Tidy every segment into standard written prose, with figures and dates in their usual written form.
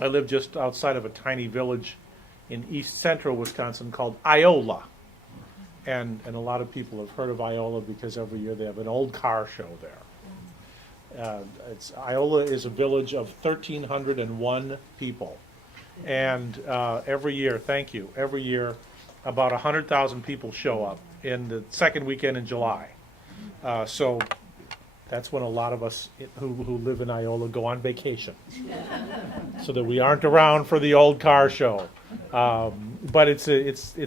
I live just outside of a tiny village in east central Wisconsin called Iola. And a lot of people have heard of Iola because every year they have an old car show there. Iola is a village of 1,301 people. And every year, thank you, every year about 100,000 people show up in the second weekend in July. So that's when a lot of us who live in Iola go on vacation, so that we aren't around for the old car show. But it's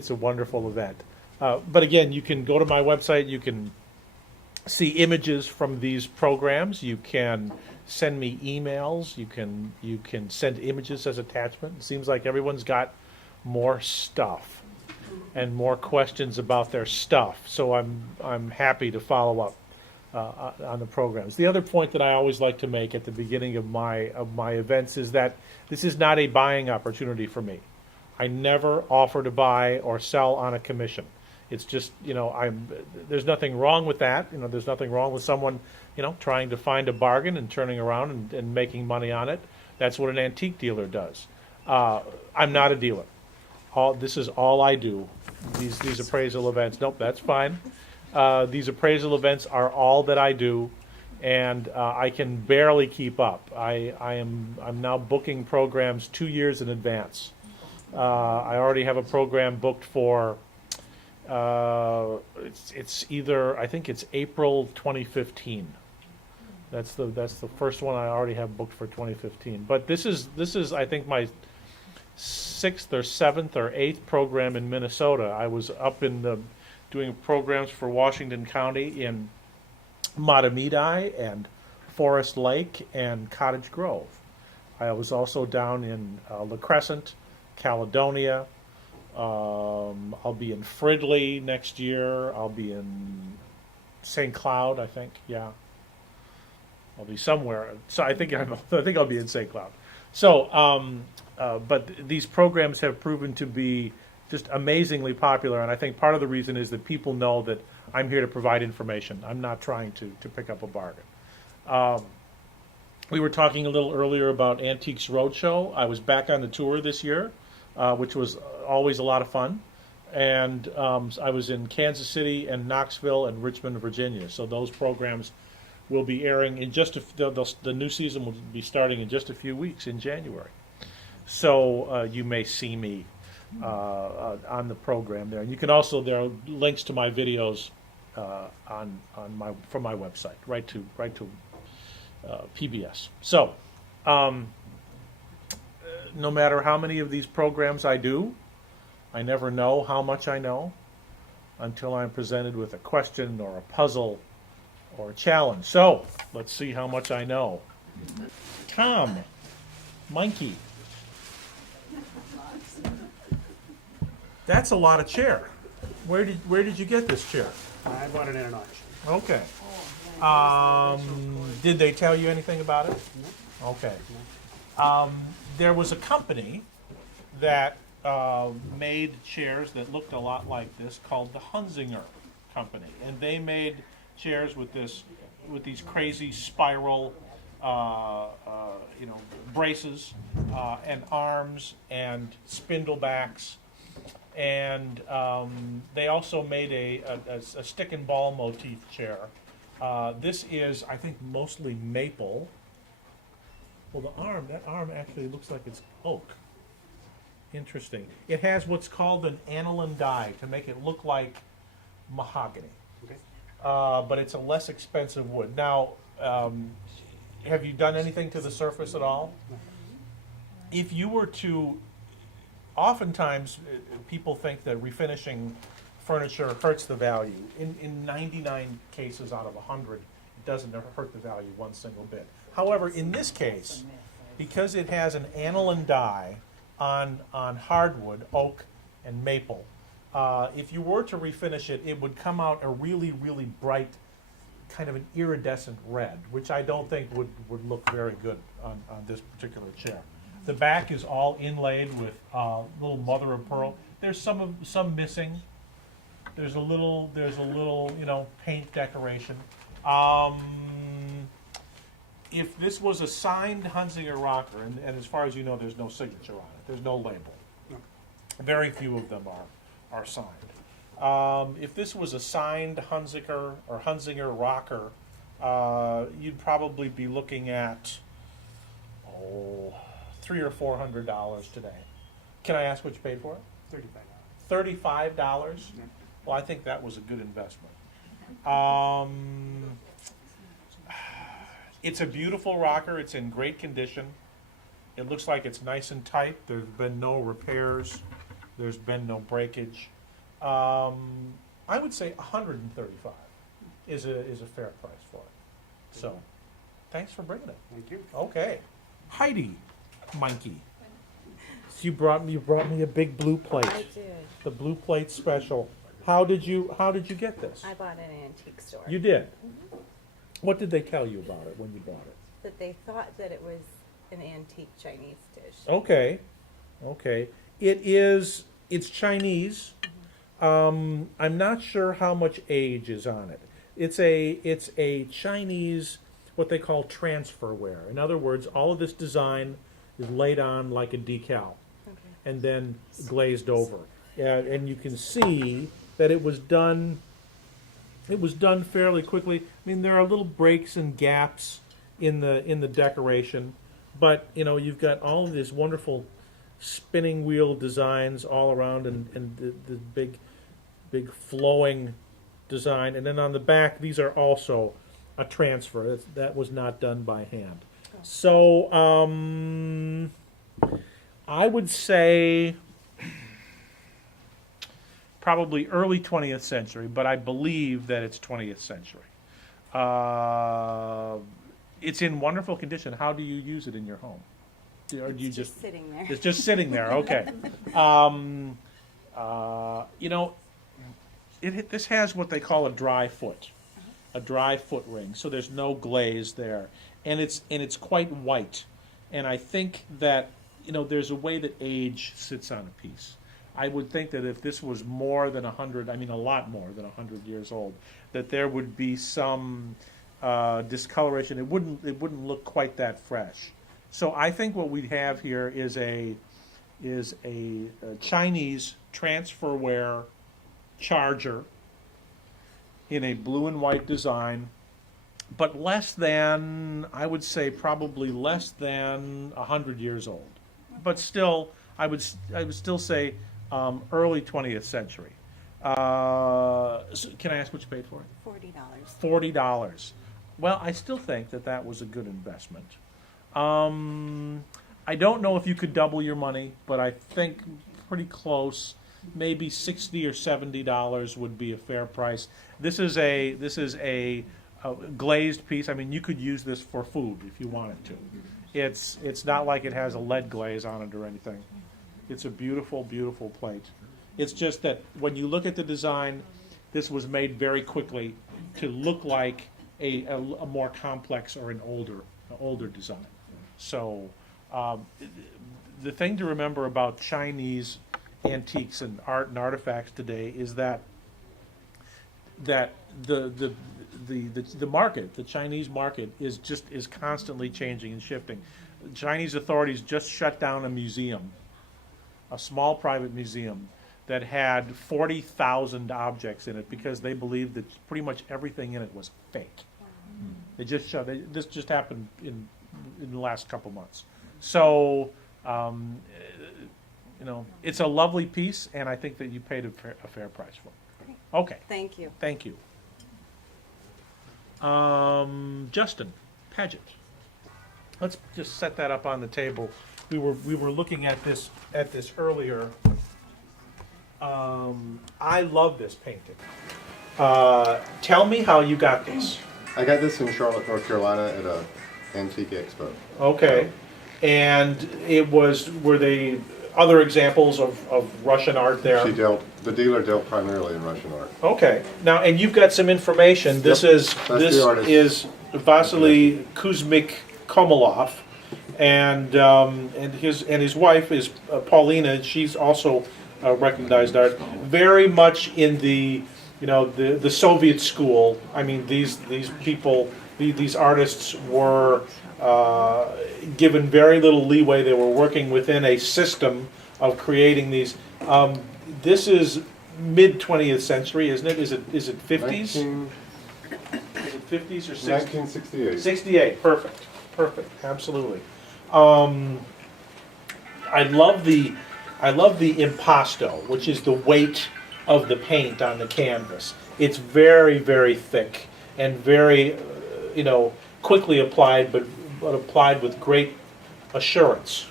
a wonderful event. But again, you can go to my website. You can see images from these programs. You can send me emails. You can send images as attachment. It seems like everyone's got more stuff and more questions about their stuff. So I'm happy to follow up on the programs. The other point that I always like to make at the beginning of my events is that this is not a buying opportunity for me. I never offer to buy or sell on a commission. It's just, there's nothing wrong with that. There's nothing wrong with someone, trying to find a bargain and turning around and making money on it. That's what an antique dealer does. I'm not a dealer. This is all I do. These appraisal events. Nope, that's fine. These appraisal events are all that I do, and I can barely keep up. I'm now booking programs 2 years in advance. I already have a program booked for. It's either, I think it's April 2015. That's the first one I already have booked for 2015. But this is I think my 6th or 7th or 8th program in Minnesota. I was up in doing programs for Washington County in Matamidi and Forest Lake and Cottage Grove. I was also down in La Crescent, Caledonia. I'll be in Fridley next year. I'll be in St. Cloud, I think. Yeah, I'll be somewhere. So I think I'll be in St. Cloud. So, but these programs have proven to be just amazingly popular, and I think part of the reason is that people know that I'm here to provide information. I'm not trying to pick up a bargain. We were talking a little earlier about Antiques Roadshow. I was back on the tour this year, which was always a lot of fun. And I was in Kansas City and Knoxville and Richmond, Virginia. So those programs will be airing in the new season will be starting in just a few weeks in January. So you may see me on the program there. And you can also, there are links to my videos from my website, right to PBS. So no matter how many of these programs I do, I never know how much I know until I'm presented with a question or a puzzle or a challenge. So let's see how much I know. Tom, Monkey. That's a lot of chair. Where did you get this chair? I bought it in an auction. Okay. Did they tell you anything about it? No. Okay. There was a company that made chairs that looked a lot like this called the Hunzinger Company, and they made chairs with these crazy spiral braces and arms and spindle backs, and they also made a stick and ball motif chair. This is, I think, mostly maple. Well, that arm actually looks like it's oak. Interesting. It has what's called an aniline dye to make it look like mahogany. Okay. But it's a less expensive wood. Now, have you done anything to the surface at all? No. If you were to, oftentimes people think that refinishing furniture hurts the value. In 99 cases out of 100, it doesn't hurt the value one single bit. However, in this case, because it has an aniline dye on hardwood, oak and maple, if you were to refinish it, it would come out a really, really bright, kind of an iridescent red, which I don't think would look very good on this particular chair. The back is all inlaid with little mother of pearl. There's some missing. There's a little paint decoration. if this was a signed Hunzinger rocker, and as far as you know, there's no signature on it, there's no label. No. Very few of them are signed. If this was a signed Hunzinger rocker, you'd probably be looking at $300 or $400 today. Can I ask what you paid for it? $35. $35? Yeah. Well, I think that was a good investment. It's a beautiful rocker. It's in great condition. It looks like it's nice and tight. There's been no repairs. There's been no breakage. I would say $135 is a fair price for it. So, thanks for bringing it. Thank you. Okay, Heidi, monkey. You brought me a big blue plate. I did. The blue plate special. How did you get this? I bought it at an antique store. You did. What did they tell you about it when you bought it? That they thought that it was an antique Chinese dish. Okay, okay. It's Chinese. I'm not sure how much age is on it. It's a Chinese, what they call transferware. In other words, all of this design is laid on like a decal, Okay. and then glazed over. And you can see that it was done fairly quickly. I mean, there are little breaks and gaps in the decoration, but you've got all of these wonderful spinning wheel designs all around, and the big flowing design. And then on the back, these are also a transfer. That was not done by hand. Oh. So I would say probably early 20th century, but I believe that it's 20th century. It's in wonderful condition. How do you use it in your home? Or do you It's just sitting there. It's just sitting there. Okay. This has what they call a dry foot ring. So there's no glaze there, and it's quite white. And I think that there's a way that age sits on a piece. I would think that if this was more than 100, a lot more than 100 years old, that there would be some discoloration. It wouldn't look quite that fresh. So I think what we have here is a Chinese transferware charger in a blue and white design, but less than, I would say, probably less than 100 years old. But still, I would still say early 20th century. So can I ask what you paid for it? $40. $40. Well, I still think that was a good investment. I don't know if you could double your money, but I think pretty close. Maybe $60 or $70 would be a fair price. This is a glazed piece. I mean, you could use this for food if you wanted to. It's not like it has a lead glaze on it or anything. It's a beautiful, beautiful plate. It's just that when you look at the design, this was made very quickly to look like a more complex or an older design. So the thing to remember about Chinese antiques and art and artifacts today is that the market, the Chinese market, is constantly changing and shifting. Chinese authorities just shut down a museum, a small private museum that had 40,000 objects in it because they believed that pretty much everything in it was fake. They just this just happened in the last couple months. So it's a lovely piece, and I think that you paid a fair price for it. Okay. Thank you. Thank you. Justin, Paget. Let's just set that up on the table. We were looking at this earlier. I love this painting. Tell me how you got this. I got this in Charlotte, North Carolina at a antique expo. Okay. And were they other examples of Russian art there? The dealer dealt primarily in Russian art. Okay. Now, and you've got some information. This Yep. is That's the artist. Vasily Kuzmik Komolov, and his wife is Paulina. She's also recognized art. Very much in the Soviet school. I mean, these people these artists were given very little leeway. They were working within a system of creating these. This is mid 20th century, isn't it? Is it 50s? Is it 50s or 60s? 1968. 68. Perfect. Absolutely. I love the impasto, which is the weight of the paint on the canvas. It's very, very thick and very, quickly applied, but applied with great assurance.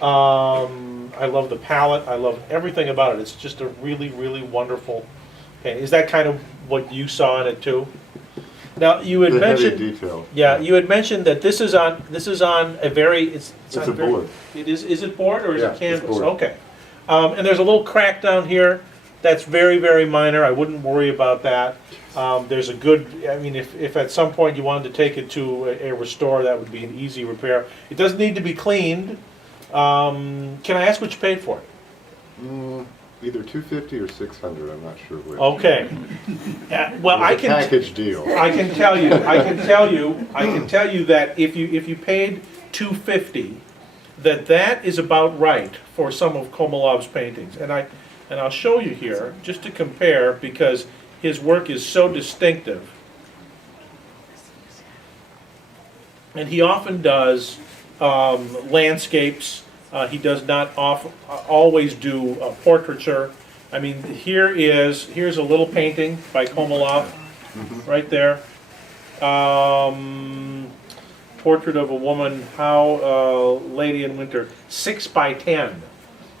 I love the palette. I love everything about it. It's just a really, really wonderful painting. Is that kind of what you saw in it too? Now you had The heavy mentioned, detail. yeah, you had mentioned that this is on a very it's It's on a very- board. It is it board or is Yeah, it it's canvas? board. Okay, and there's a little crack down here. That's very, very minor. I wouldn't worry about that. There's a good, I mean, if at some point you wanted to take it to a restore, that would be an easy repair. It doesn't need to be cleaned. Can I ask what you paid for it? Either 250 or 600. I'm not sure which. Okay. Well, I It was a can. package deal. I can tell you that if you paid $250, that is about right for some of Komalov's paintings. And I'll show you here just to compare because his work is so distinctive. And he often does landscapes. He does not always do portraiture. I mean, here's a little painting by Komalov, right there. Portrait of a woman, Lady in Winter, 6 by 10,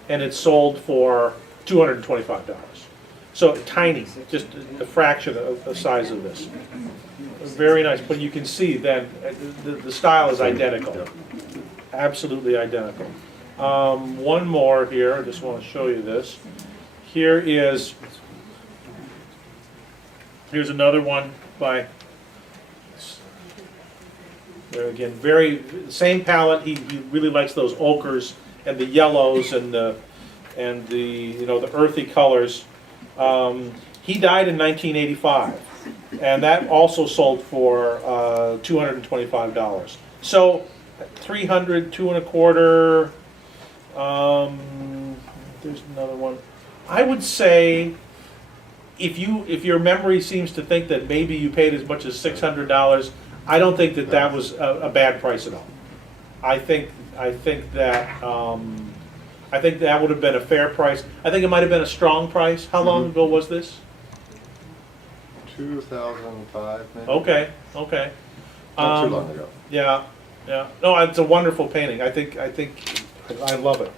and it's sold for $225. So tiny, just a fraction of the size of this. Very nice, but you can see then the style is identical, absolutely identical. One more here. I just want to show you this. Here's another one by. There again, same palette. He really likes those ochres and the yellows and the the earthy colors. He died in 1985, and that also sold for $225. So 300, 225. There's another one. I would say if your memory seems to think that maybe you paid as much as $600, I don't think that was a bad price at all. I think that would have been a fair price. I think it might have been a strong price. How long ago was this? 2005, maybe. Okay. Not too long ago. Yeah. No, it's a wonderful painting. I think I love it.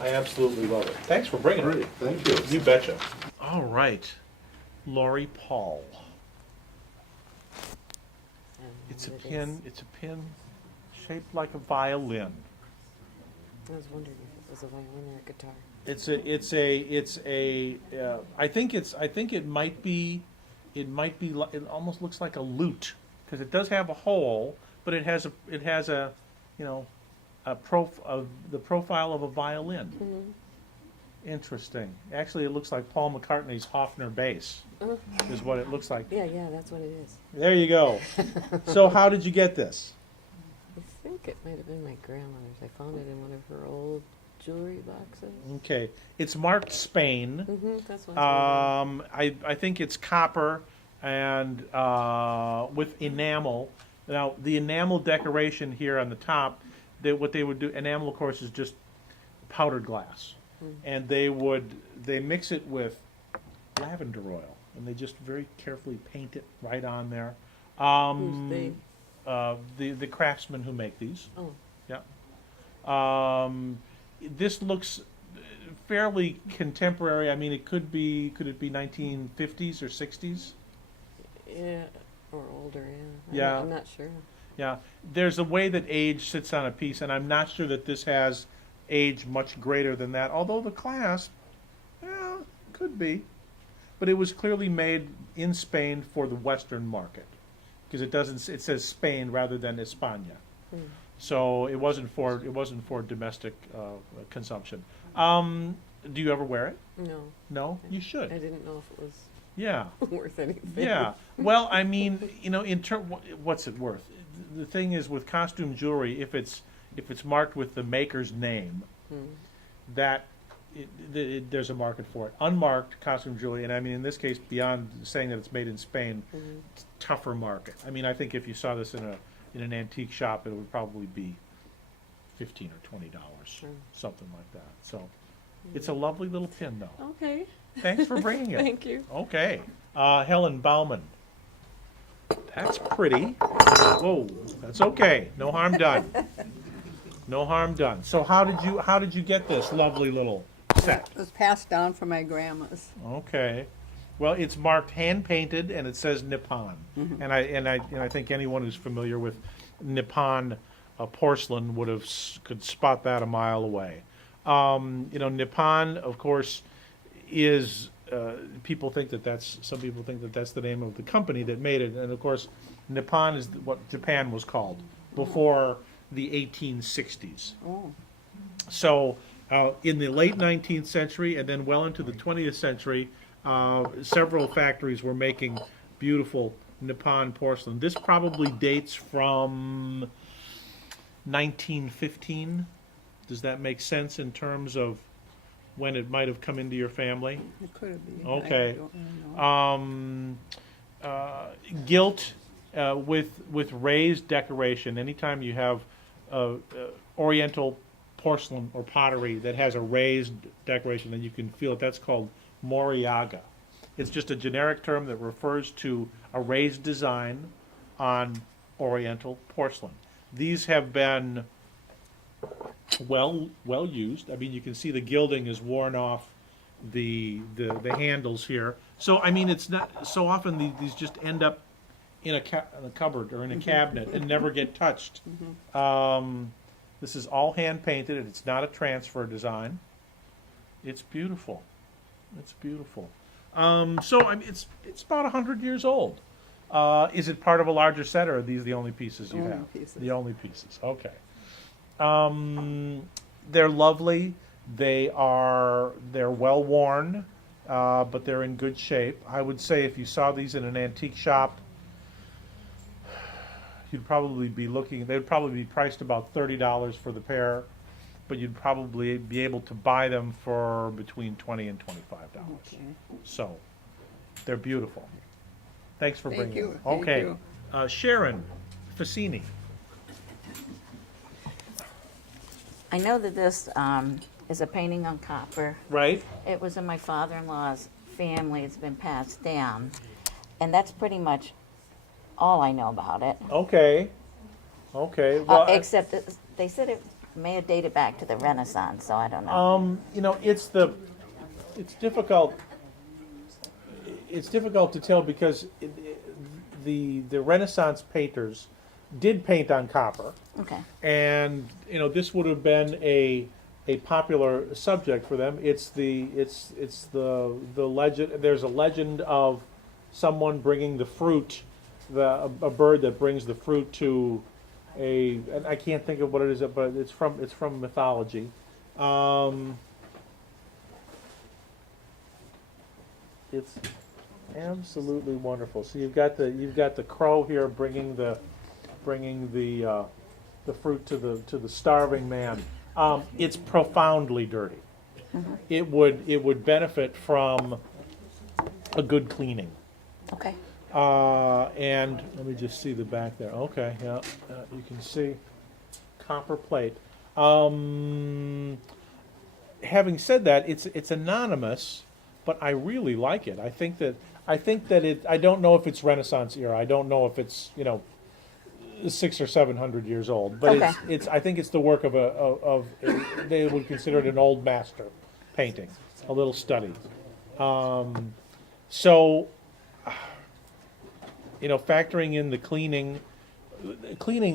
I absolutely love it. Thanks for bringing Great, it. thank you. You betcha. All right, Lori Paul. It's a pin. It's a pin shaped like a violin. I was wondering if it was a violin or a guitar. I think it might be. It almost looks like a lute because it does have a hole, but it has the profile of a violin. Mm-hmm. Interesting. Actually, it looks like Paul McCartney's Hofner bass. Is what it looks like. Yeah, that's what it is. There you go. So how did you get this? I think it might have been my grandmother's. I found it in one of her old jewelry boxes. Okay, it's marked Spain. That's what I think it's copper and with enamel. Now the enamel decoration here on the top, what they would do, enamel of course is just powdered glass, and they mix it with lavender oil, and they just very carefully paint it right on there. Who's they? The craftsmen who make these. Oh, Yeah. This looks fairly contemporary. I mean, could it be 1950s or 60s? yeah, or older. Yeah. Yeah. I'm not sure. Yeah. There's a way that age sits on a piece, and I'm not sure that this has age much greater than that. Although the clasp, yeah, could be, but it was clearly made in Spain for the Western market because it says Spain rather than España. So it wasn't for domestic consumption. Do you ever wear it? No, No, you should. I didn't know if it was Yeah. worth anything. Yeah. Well, I mean, you know, what's it worth? The thing is with costume jewelry, if it's marked with the maker's name, that there's a market for it. Unmarked costume jewelry, and I mean in this case, beyond saying that it's made in Spain, it's tougher market. I mean, I think if you saw this in an antique shop, it would probably be $15 or $20, something like that. So, it's a lovely little pin, though. Okay. Thanks for bringing it. Thank you. Okay. Helen Bauman. That's pretty. Whoa, that's okay. No harm done. No harm done. So how did you get this lovely little set? It was passed down from my grandma's. Okay. Well, it's marked hand painted and it says Nippon. And I think anyone who's familiar with Nippon porcelain could spot that a mile away. You know, Nippon, of course, is some people think that that's the name of the company that made it, and of course, Nippon is what Japan was called before the 1860s. Oh, So, in the late 19th century and then well into the 20th century, several factories were making beautiful Nippon porcelain. This probably dates from 1915. Does that make sense in terms of when it might have come into your family? it could have been. Okay. I don't know. Gilt with raised decoration. Anytime you have Oriental porcelain or pottery that has a raised decoration, then you can feel it. That's called moriaga. It's just a generic term that refers to a raised design on Oriental porcelain. These have been well used. I mean, you can see the gilding is worn off the handles here. So I mean, it's not so often these just end up in a cupboard or in a cabinet and never get touched. This is all hand painted, and it's not a transfer design. It's beautiful. It's beautiful. So I mean, it's about 100 years old. Is it part of a larger set, or are these the only pieces you Only have? pieces. The only pieces. Okay. They're lovely. They're well worn, but they're in good shape. I would say if you saw these in an antique shop, you'd probably be looking. They'd probably be priced about $30 for the pair, but you'd probably be able to buy them for between $20 and $25. Okay. So, they're beautiful. Thanks for Thank bringing you. them. Thank Okay, you. Sharon Fassini. I know that this is a painting on copper. Right? It was in my father-in-law's family. It's been passed down. And that's pretty much all I know about it. Okay. Okay. Well, Except that they said it may have dated back to the Renaissance, so I don't know. you know, it's difficult. It's difficult to tell because the Renaissance painters did paint on copper, Okay. and you know this would have been a popular subject for them. It's the legend. There's a legend of someone bringing the fruit, a bird that brings the fruit to and I can't think of what it is, but it's from mythology. It's absolutely wonderful. So you've got the crow here bringing the fruit to the starving man. It's profoundly dirty. It would benefit from a good cleaning. Okay. And let me just see the back there. Okay, yeah, you can see copper plate. Having said that, it's anonymous, but I really like it. I think that it. I don't know if it's Renaissance era. I don't know if it's 600 or 700 years old. But Okay. it's. I think it's the work of they would consider it an old master painting, a little study. So. Factoring in the cleaning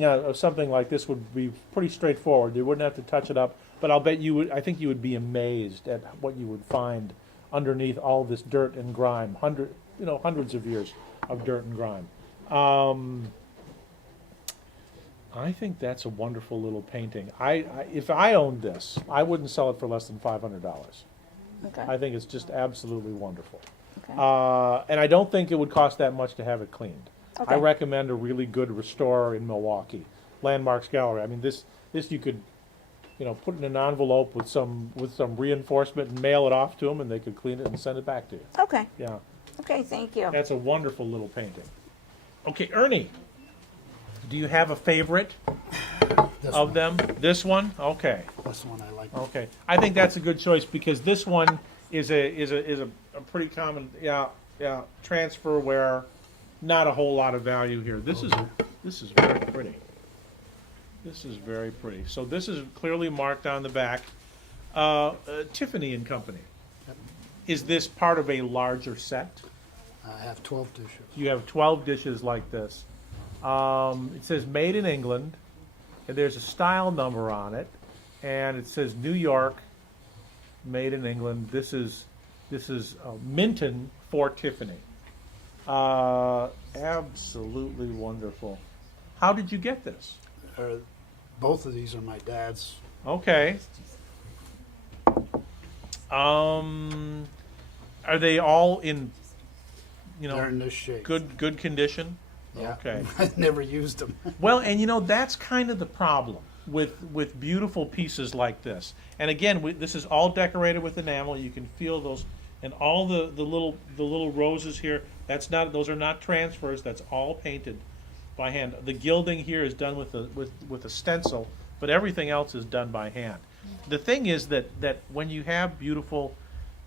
of something like this would be pretty straightforward. You wouldn't have to touch it up, but I'll bet you would. I think you would be amazed at what you would find underneath all this dirt and grime. Hundreds of years of dirt and grime. I think that's a wonderful little painting. If I owned this, I wouldn't sell it for less than $500. Okay. I think it's just absolutely wonderful. Okay. And I don't think it would cost that much to have it cleaned. I Okay. recommend a really good restorer in Milwaukee, Landmarks Gallery. I mean, this you could, put in an envelope with some reinforcement and mail it off to them, and they could clean it and send it back to you. Okay. Yeah, Okay, thank you. that's a wonderful little painting. Okay, Ernie, do you have a favorite of them? This one? Okay. This one I like. Okay, I think that's a good choice because this one is a pretty common transfer where not a whole lot of value here. This is very pretty. This is very pretty. So this is clearly marked on the back. Tiffany and Company. Yep. Is this part of a larger set? I have 12 dishes. You have 12 dishes like this. It says made in England, and there's a style number on it, and it says New York, made in England. This is Minton for Tiffany. Absolutely wonderful. How did you get this? Both of these are my dad's. Okay. Are they all in, They're in this shape. good condition? Yeah. Okay. I never used them. Well, and that's kind of the problem with beautiful pieces like this. And again, this is all decorated with enamel. You can feel those, and all the little roses here. Those are not transfers. That's all painted by hand. The gilding here is done with a stencil, but everything else is done by hand. The thing is that when you have beautiful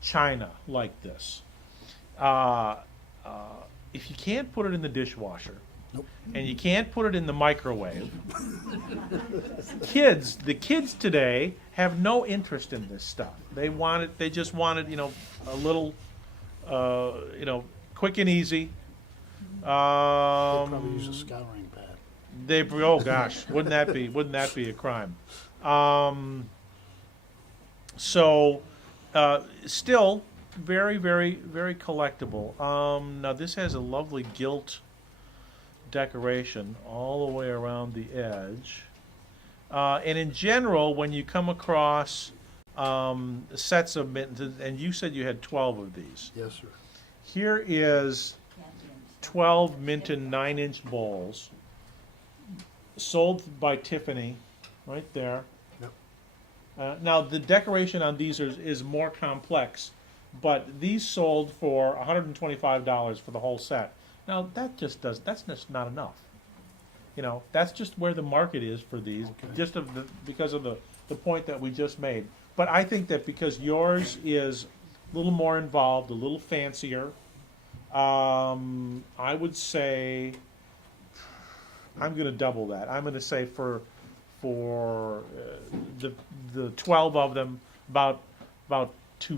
china like this, if you can't put it in the dishwasher, Nope. and you can't put it in the microwave, the kids today have no interest in this stuff. They just want it, a little, quick and easy. They probably use a scouring pad. Oh gosh, wouldn't that be a crime? Still very, very, very collectible. Now this has a lovely gilt decoration all the way around the edge. And in general, when you come across sets of mittens, and you said you had 12 of these. Yes, sir. Here is 12 Minton 9-inch bowls, sold by Tiffany, right there. Yep. Now the decoration on these is more complex, but these sold for $125 for the whole set. Now that's just not enough. That's just where the market is for these, Okay. because of the point that we just made. But I think that because yours is a little more involved, a little fancier, I would say I'm going to double that. I'm going to say for the 12 of them about $250.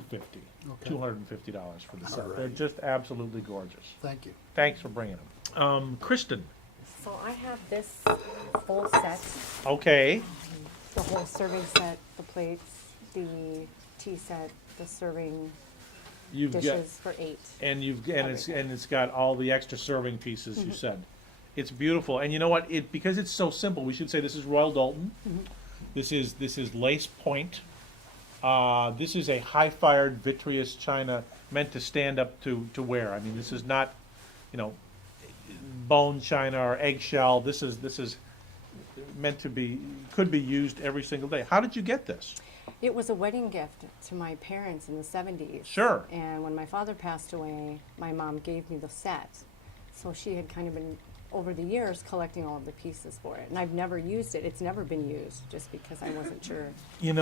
Okay. $250 for the set. All right. They're just absolutely gorgeous. Thank you. Thanks for bringing them. Kristen. So I have this full set, Okay. the whole serving set, the plates, the tea set, the serving You've got dishes for 8. and it's got all the extra serving pieces. You said it's beautiful, and you know what? Because it's so simple. We should say this is Royal Doulton. This is lace point. This is a high-fired vitreous china meant to stand up to wear. I mean, this is not, bone china or eggshell. This is meant to could be used every single day. How did you get this? It was a wedding gift to my parents in the 70s. Sure. And when my father passed away, my mom gave me the set. So she had kind of been, over the years, collecting all of the pieces for it. And I've never used it. It's never been used just because I wasn't sure If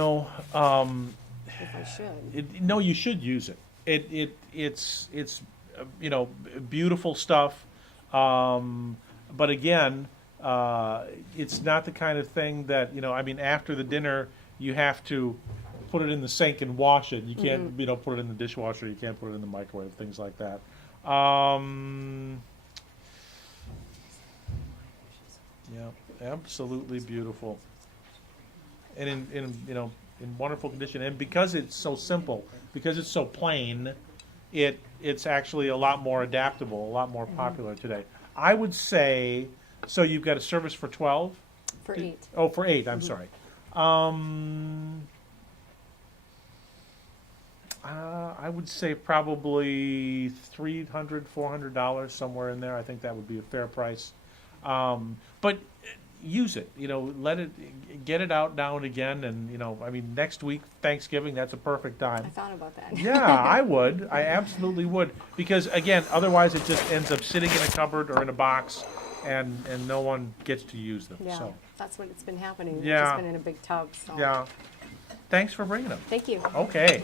if I should. No, you should use it. It's beautiful stuff. But again, it's not the kind of thing that after the dinner you have to put it in the sink and wash it. You can't put it in the dishwasher. You can't put it in the microwave. Things like that. Yeah, absolutely beautiful, and in wonderful condition. And because it's so simple, because it's so plain, it's actually a lot more adaptable, a lot more popular today. I would say. So you've got a service for 12? For 8. Oh, for 8. I'm sorry. I would say probably $300, $400, somewhere in there. I think that would be a fair price. But use it, let it, get it out now and again. And, next week, Thanksgiving, that's a perfect I time. thought about that. Yeah, I would. I absolutely would. Because, again, otherwise it just ends up sitting in a cupboard or in a box, and no one gets to use them. Yeah, So, that's what it's been happening. They've Yeah. just been in a big tub, so. yeah. Thanks for bringing them. Thank you. Okay.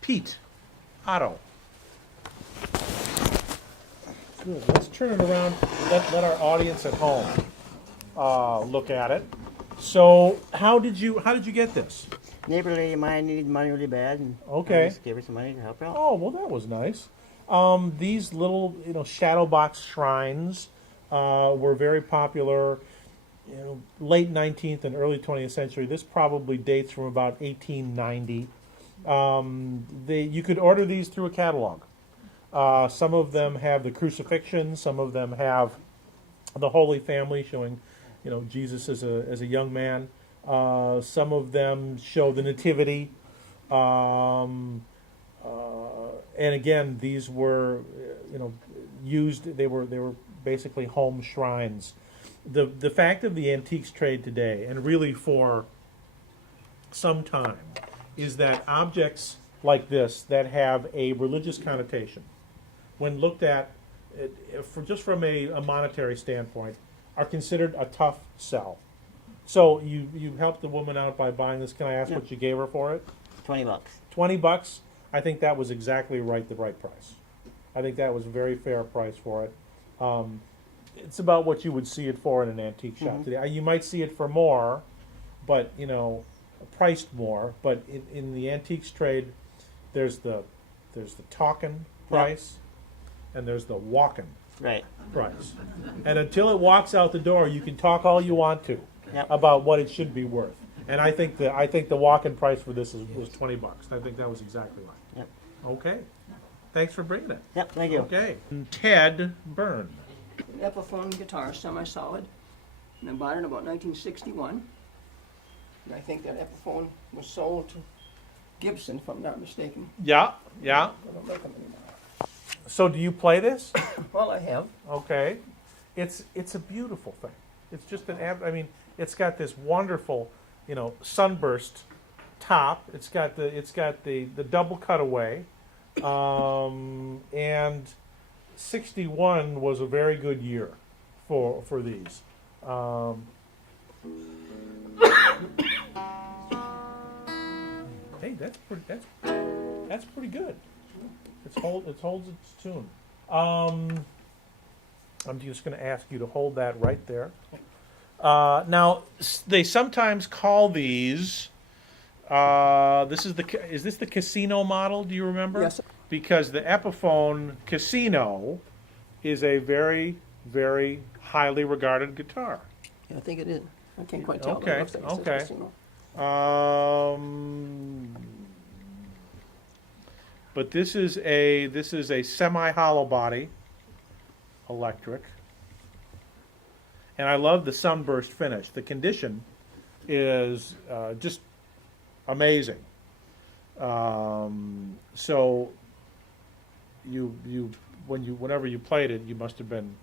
Pete, Otto. Good. Let's turn it around. Let our audience at home look at it. So, how did you get this? Neighbor lady of mine needed money really bad, and Okay. I just gave her some money to help her out. Oh, well, that was nice. These little, shadow box shrines were very popular. Late 19th and early 20th century. This probably dates from about 1890. You could order these through a catalog. Some of them have the crucifixion. Some of them have the Holy Family showing, Jesus as a young man. Some of them show the Nativity. And again, these were, used. They were basically home shrines. The fact of the antiques trade today, and really for some time, is that objects like this that have a religious connotation, when looked at from a monetary standpoint, are considered a tough sell. So you helped the woman out by buying this. Can I ask what you gave her for it? $20. $20. I think that was exactly the right price. I think that was a very fair price for it. It's about what you would see it for in an antique shop today. You might see it for more, but priced more. But in the antiques trade, there's the talking price, and there's the walking Right. price. And until it walks out the door, you can talk all you want to Yep. about what it should be worth. And I think the walk-in price for this was $20. I think that was exactly right. Yep. Okay. Thanks for bringing it. Yep, thank you. Okay. Ted Byrne. Epiphone guitar, semi-solid, and I bought it in about 1961. And I think that Epiphone was sold to Gibson, if I'm not mistaken. Yeah. I don't make them anymore. So do you play this? Well, I have. Okay. It's a beautiful thing. It's just it's got this wonderful, sunburst top. It's got the double cutaway. And 61 was a very good year for these. Hey, that's pretty good. It holds its tune. I'm just going to ask you to hold that right there. Now they sometimes call these. Is this the Casino model? Do you remember? Yes. Because the Epiphone Casino is a very, very highly regarded guitar. Yeah, I think it is. I can't quite tell. but Okay, it looks like it says okay. Casino. But this is a semi-hollow body, electric, and I love the sunburst finish. The condition is just amazing. So whenever you played it, you must have been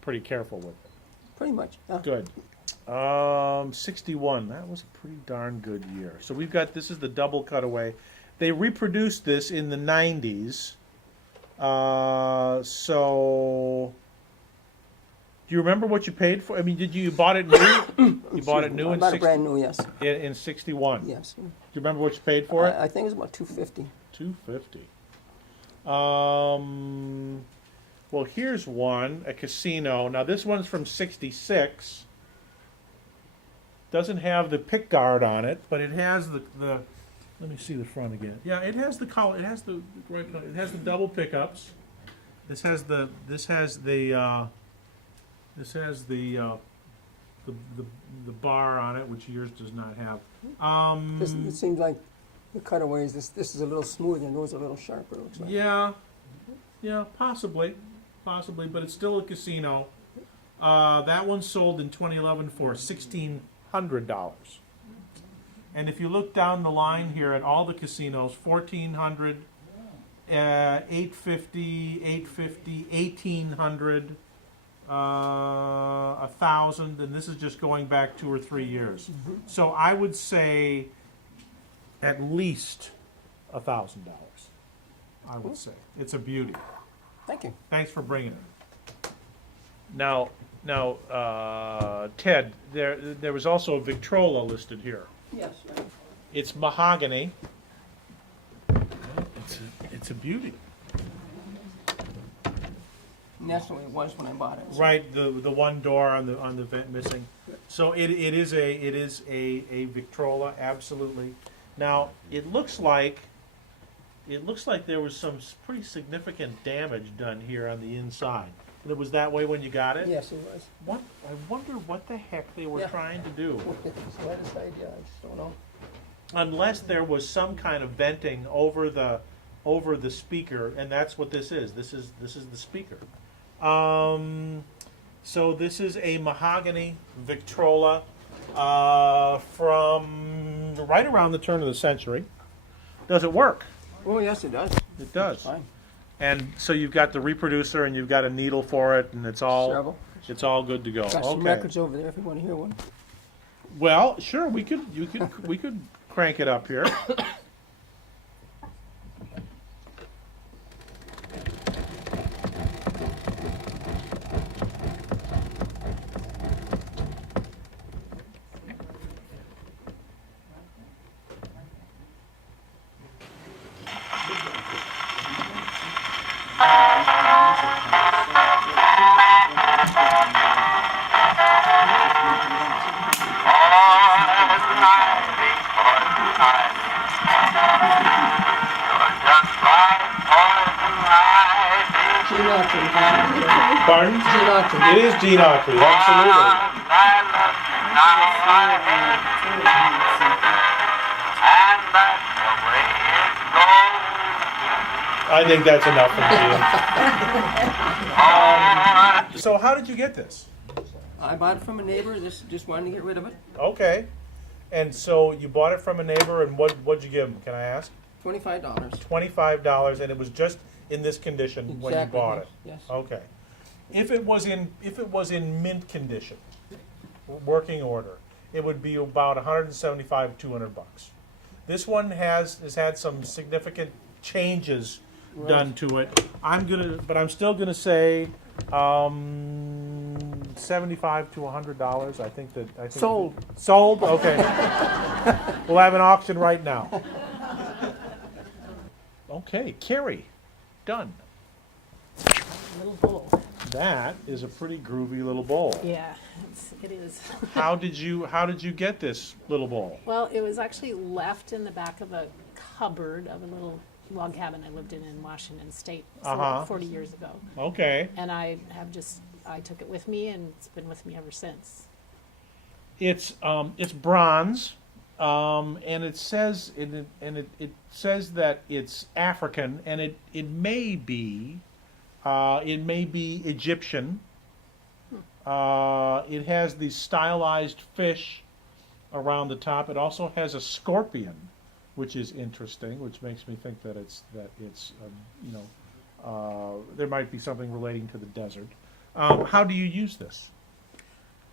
pretty careful with it. Pretty much. Good. 61. That was a pretty darn good year. So this is the double cutaway. They reproduced this in the 90s. So do you remember what you paid for? You bought it new? You bought it new I in bought it brand new, yes. in 61. Yes. Do you remember what you paid for it? I think it was about $250. $250. Well, here's one, a Casino. Now this one's from 66. Doesn't have the pick guard on it, but it has the let me see the front again. Yeah, it has the collar. It has the right color. It has the double pickups. This has the bar on it, which yours does not have. It seems like the cutaways, this is a little smoother and those are a little sharper, it looks like. Yeah, possibly, but it's still a Casino. That one sold in 2011 for $1,600. And if you look down the line here at all the casinos, 1,400, 850, 850, 1,800, 1,000, and this is just going back 2 or 3 years. So I would say at least $1,000. I would say it's a beauty. Thank you. Thanks for bringing it. Now, Ted, there was also a Victrola listed here. Yes. It's mahogany. It's a beauty. And that's the way it was when I bought it. Right, the one door on the vent missing. So it is a Victrola, absolutely. Now it looks like there was some pretty significant damage done here on the inside. And it was that way when you got it? Yes, it was. I wonder what the heck they were Yeah. trying to do. So I decided, yeah, I just don't know. Unless there was some kind of venting over the speaker, and that's what this is. This is the speaker. So this is a mahogany Victrola from right around the turn of the century. Does it work? Oh, yes, it does. It does. It's fine. And so you've got the reproducer, and you've got a needle for it, and it's all good to go. Got some Okay. records over there if you want to hear one. Well, sure. We could crank it up here. Pardon? It is Gene Autry, absolutely. I think that's enough from Gene. So how did you get this? I bought it from a neighbor. Just wanted to get rid of it. Okay. And so you bought it from a neighbor, and what'd you give him? Can I ask? $25. $25, and it was just in this condition when you Exactly, bought it. yes. Okay. If it was in mint condition, working order, it would be about $175 to $200. This one has had some significant changes done to it. But I'm still gonna say $75 to $100. I think Sold. Sold. Okay. We'll have an auction right now. Okay, Carrie, done. Little bowl. That is a pretty groovy little bowl. Yeah, it is. How did you get this little bowl? Well, it was actually left in the back of a cupboard of a little log cabin I lived in Washington State 40 years ago. Okay. And I took it with me, and it's been with me ever since. It's bronze, and it says it says that it's African, and it may be Egyptian. It has these stylized fish around the top. It also has a scorpion, which is interesting, which makes me think that it's there might be something relating to the desert. How do you use this?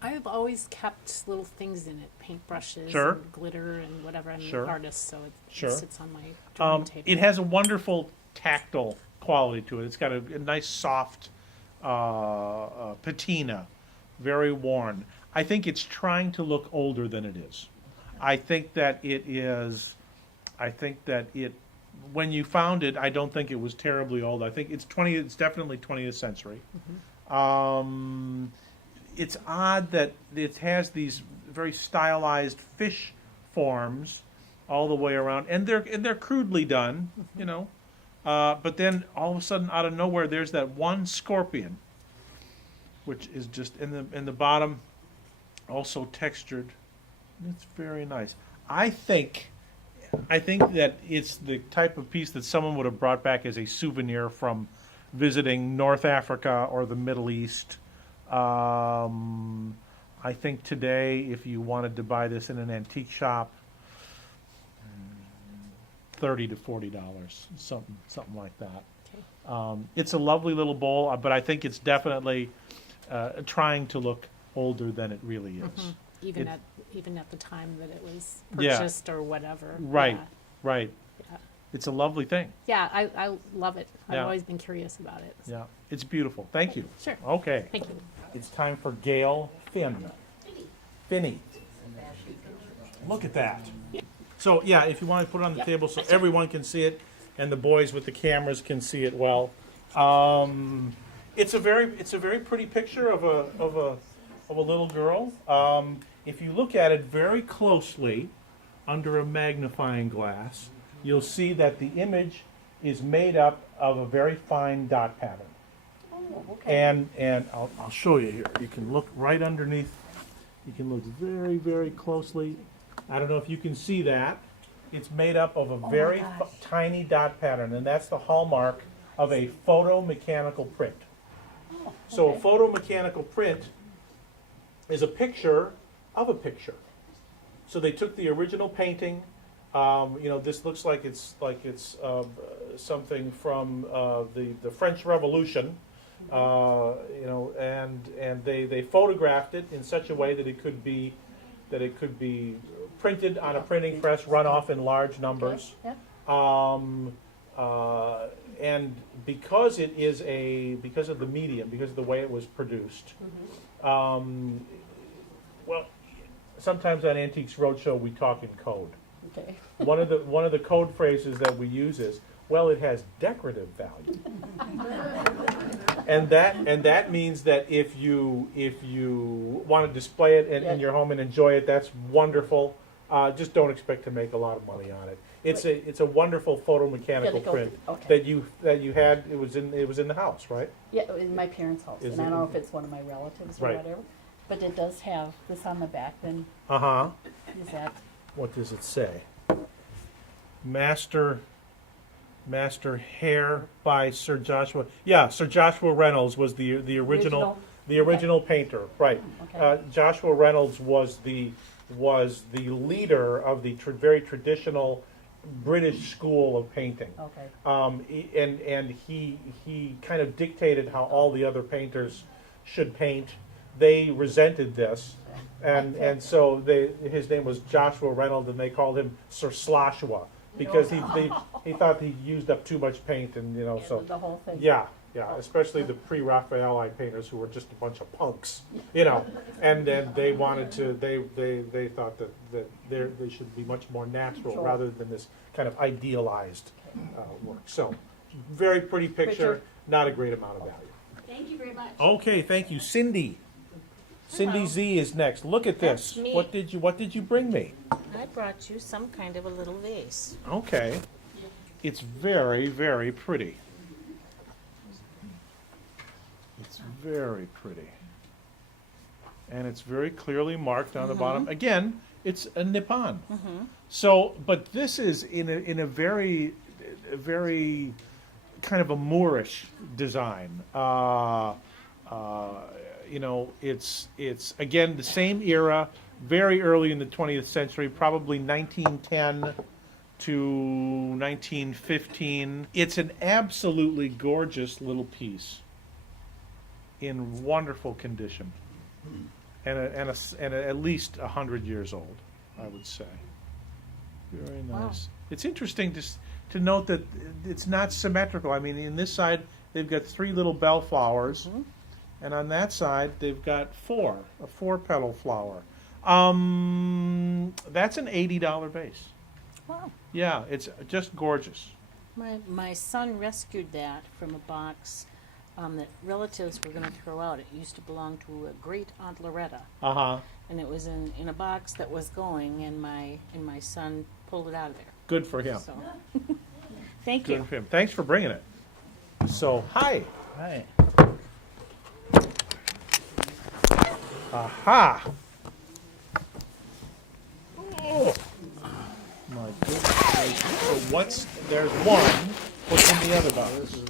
I have always kept little things in it, paintbrushes, Sure. and glitter, and whatever. I'm Sure. an artist, so it Sure. sits on my drawing table. It has a wonderful tactile quality to it. It's got a nice soft patina, very worn. I think it's trying to look older than it is. I think that when you found it, I don't think it was terribly old. I think it's definitely 20th century. It's odd that it has these very stylized fish forms all the way around, and they're crudely done, but then all of a sudden, out of nowhere, there's that one scorpion, which is just in the bottom, also textured. It's very nice. I think that it's the type of piece that someone would have brought back as a souvenir from visiting North Africa or the Middle East. I think today, if you wanted to buy this in an antique shop, $30 to $40, something like that. It's a lovely little bowl, but I think it's definitely trying to look older than it really is. Even It- even at the time that it was Yeah. purchased or whatever. Right, Yeah. right. Yeah. It's a lovely thing. Yeah, I love it. I've Yeah. always been curious about it. Yeah, it's beautiful. Thank you. Sure. Okay. Thank you. It's time for Gail Finn. Finny. Look at that. So, yeah, if you want to put it on the table so everyone can see it and the boys with the cameras can see it well. It's a very pretty picture of a little girl. If you look at it very closely under a magnifying glass, you'll see that the image is made up of a very fine dot pattern. And I'll show you here. You can look right underneath. You can look very, very closely. I don't know if you can see that. It's made up of a very tiny dot pattern, and that's the hallmark of a photomechanical print. So a photomechanical print is a picture of a picture. So they took the original painting. This looks like it's something from the French Revolution. And they photographed it in such a way that it could be printed on a printing press, run off in large numbers. And because of the medium, because of the way it was produced, well, sometimes on Antiques Roadshow we talk in code. Okay. One of the code phrases that we use is, well, it has decorative value. And that means that if you want to display it in your home and enjoy it, that's wonderful. Just don't expect to make a lot of money on it. It's a wonderful photomechanical print that you had. It was in the house, right? Yeah, in my parents' house, Is and I it- don't know if it's one of my relatives or Right. whatever, but it does have this on the back. Then is that What does it say? Master Hair by Sir Joshua. Yeah, Sir Joshua Reynolds was the original painter, right? Okay. Joshua Reynolds was the leader of the very traditional British school of painting. okay? And he kind of dictated how all the other painters should paint. They resented this, and so his name was Joshua Reynolds, and they called him Sir Sloshua because he thought he used up too much paint, and so the whole thing. yeah, especially the pre-Raphaelite painters who were just a bunch of punks, and then they wanted to. They thought that they should be much more natural Sure. rather than this kind of idealized work. So, very pretty picture, not a great amount of value. Thank you very much. Okay, thank you, Cindy. Cindy Z is next. Look at this. That's me. What did you bring me? I brought you some kind of a little vase. Okay, it's very, very pretty. It's very pretty. And it's very clearly marked on the bottom. Again, it's a Nippon. So, but this is in a very kind of a Moorish design. It's again the same era, very early in the 20th century, probably 1910 to 1915. It's an absolutely gorgeous little piece in wonderful condition, and at least 100 years old, I would say. Very nice. Wow. It's interesting to note that it's not symmetrical. I mean, in this side they've got 3 little bellflowers, and on that side they've got a 4-petal flower. That's an $80 vase. Wow. Yeah, it's just gorgeous. My son rescued that from a box that relatives were going to throw out. It used to belong to a great Aunt Loretta. And it was in a box that was going, and my son pulled it out of there. Good for him. So, thank Good you. for him. Thanks for bringing it. So, hi. Hi. Aha. Oh. My goodness. So there's one. What's in the other box? This is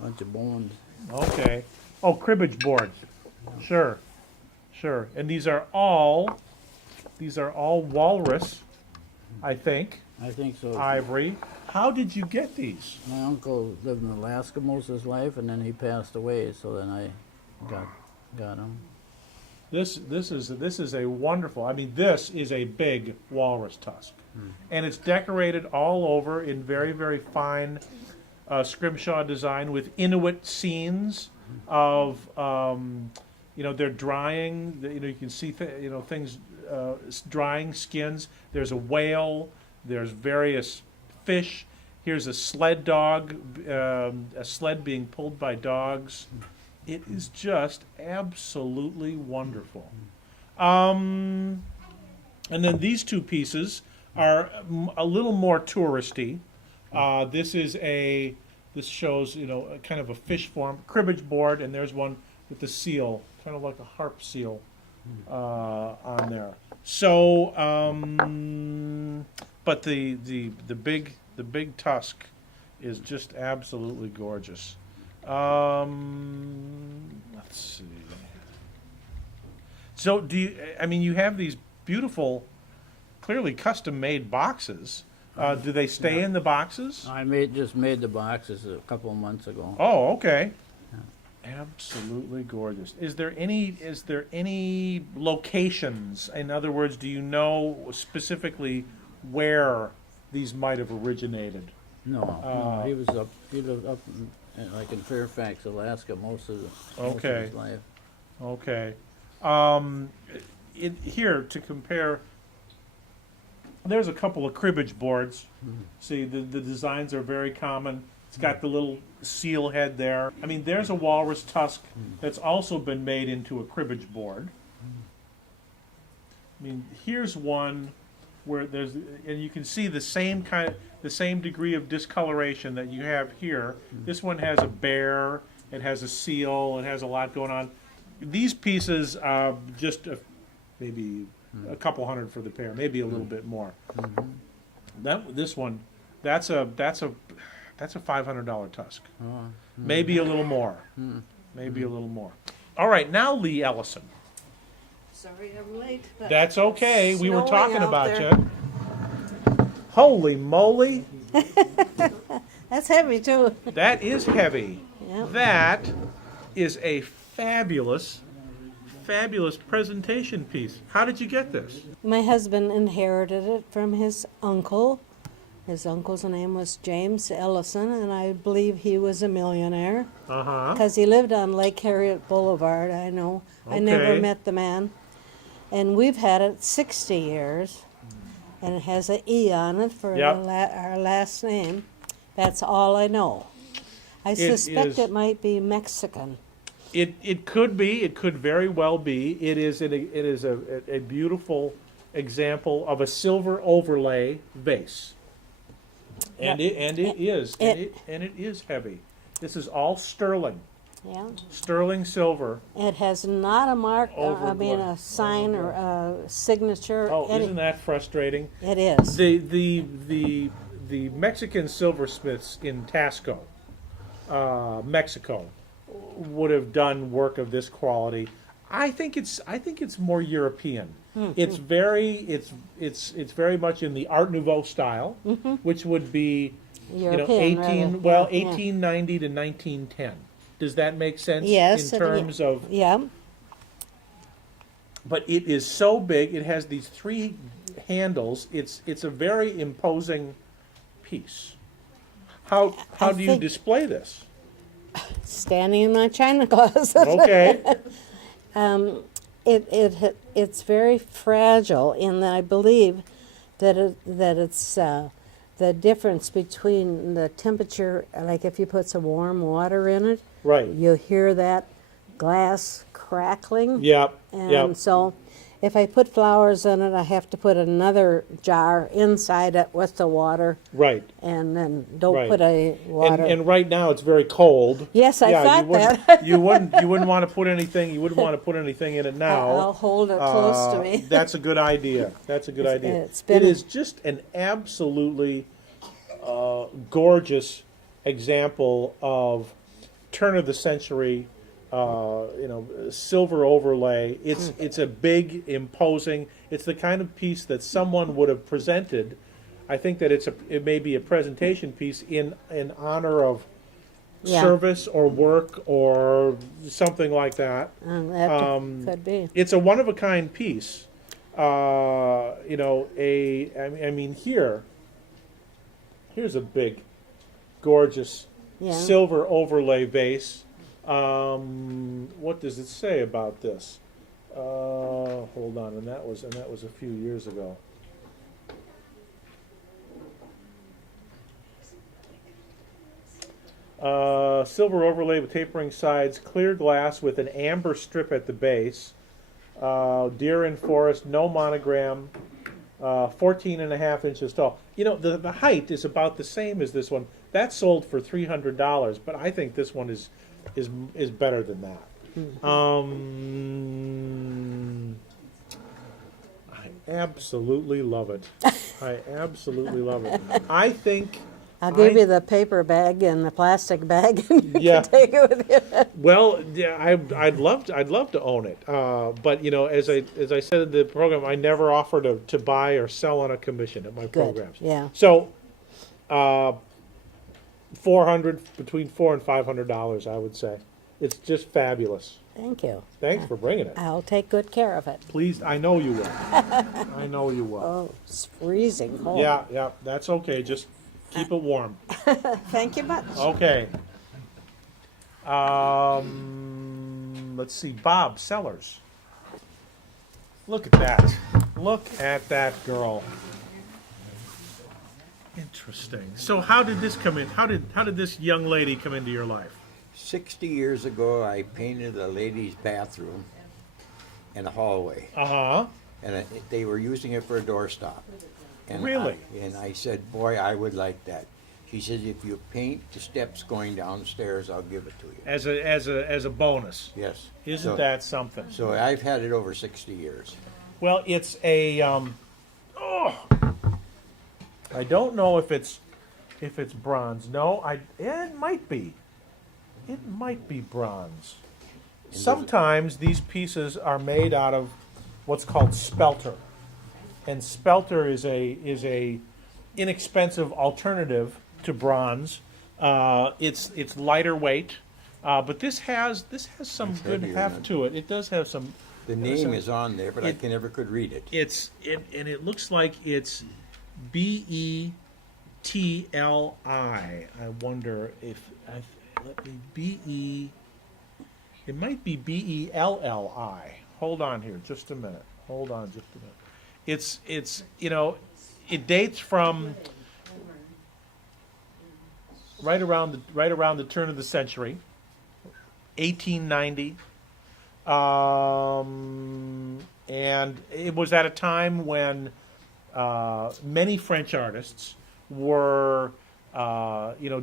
bunch of bones. Okay. Oh, cribbage boards. Sure. And these are all These are all walrus, I think, I think so. ivory. How did you get these? My uncle lived in Alaska most of his life, and then he passed away. So then I got him. This is a wonderful. I mean, this is a big walrus tusk, and it's decorated all over in very, very fine scrimshaw design with Inuit scenes of they're drying. You can see things drying skins. There's a whale. There's various fish. Here's a sled dog, a sled being pulled by dogs. It is just absolutely wonderful. And then these two pieces are a little more touristy. This shows a kind of a fish form cribbage board, and there's one with the seal, kind of like a harp seal on there. So, but the big tusk is just absolutely gorgeous. Let's see. So you have these beautiful, clearly custom-made boxes. Do they stay in the boxes? I just made the boxes a couple of months ago. Oh, okay. Absolutely gorgeous. Is there any locations? In other words, do you know specifically where these might have originated? No, he lived up like in Fairfax, Alaska, most of his life. Okay. Here to compare, there's a couple of cribbage boards. See, the designs are very common. It's got the little seal head there. I mean, there's a walrus tusk that's also been made into a cribbage board. I mean, here's one where and you can see the same degree of discoloration that you have here. This one has a bear, it has a seal, it has a lot going on. These pieces are just maybe a couple hundred for the pair, maybe a little bit more. This one, that's a $500 tusk. Maybe a little more. Maybe a little more. All right, now Lee Ellison. Sorry I'm late. But that's okay. We were snowing talking out about there. you. Holy moly. That's heavy too. That is heavy. Yep. That is a fabulous presentation piece. How did you get this? My husband inherited it from his uncle. His uncle's name was James Ellison, and I believe he was a millionaire. Because he lived on Lake Harriet Boulevard, I know. I never met the man. And we've had it 60 years, and it has an E on it for our last name. That's all I know. I suspect it might be Mexican. It could be. It could very well be. It is a beautiful example of a silver overlay vase. And it is heavy. This is all sterling. Yeah. Sterling silver. It has not a mark, a sign or a signature. Oh, isn't that frustrating? It is. The Mexican silversmiths in Tasco, Mexico, would have done work of this quality. I think it's more European. It's very much in the Art Nouveau style, which would be European, 1890 to 1910. Does that make sense? Yes. In terms of But it is so big. It has these 3 handles. It's a very imposing piece. How do you display this? Standing in my china closet. Okay. It's very fragile, and I believe that it's the difference between the temperature, like if you put some warm water in it, right, you hear that glass crackling. Yep. And so if I put flowers in it, I have to put another jar inside it with the water. Right. And then don't put a water. And right now it's very cold. Yes, I thought that. you wouldn't want to put anything. You wouldn't want to put anything in it now. I'll hold it close to me. That's a good idea. It is just an absolutely gorgeous example of turn of the century silver overlay. It's a big, imposing. It's the kind of piece that someone would have presented. I think that it may be a presentation piece in honor of service or work or something like that. Could be. It's a one of a kind piece. I mean, here's a big, gorgeous silver overlay vase. What does it say about this? Hold on, and that was a few years ago. Silver overlay with tapering sides, clear glass with an amber strip at the base. Deer in forest, no monogram, 14.5 inches tall. The height is about the same as this one. That sold for $300, but I think this one is better than that. I absolutely love it. I absolutely love it. I think I'll give you the paper bag and the plastic bag, and you can take it with you. Well, yeah, I'd love to own it, but as I said in the program, I never offer to buy or sell on a commission at my programs. Yeah. So, between $400 and $500, I would say. It's just fabulous. Thank you. Thanks for bringing it. I'll take good care of it. Please, I know you will. I know you will. Oh, it's freezing cold. Yeah, that's okay. Just keep it warm. Thank you much. Okay. Let's see. Bob Sellers. Look at that. Look at that girl. Interesting. So how did this come in? How did this young lady come into your life? 60 years ago, I painted a lady's bathroom in a hallway. Uh-huh. And they were using it for a doorstop. And Really? I said, boy, I would like that. She says, if you paint the steps going downstairs, I'll give it to you. As a bonus. Yes. Isn't that something? So I've had it over 60 years. Well, it's a I don't know if it's bronze. No, it might be. It might be bronze. Sometimes these pieces are made out of what's called spelter. And spelter is a inexpensive alternative to bronze. It's lighter weight, but this has some good heft to it. It does have some. The name is on there, but I never could read it. And it looks like it's BETLI. I wonder if it might be BELLI. Hold on here, just a minute. It's it dates from right around the turn of the century, 1890, and it was at a time when many French artists were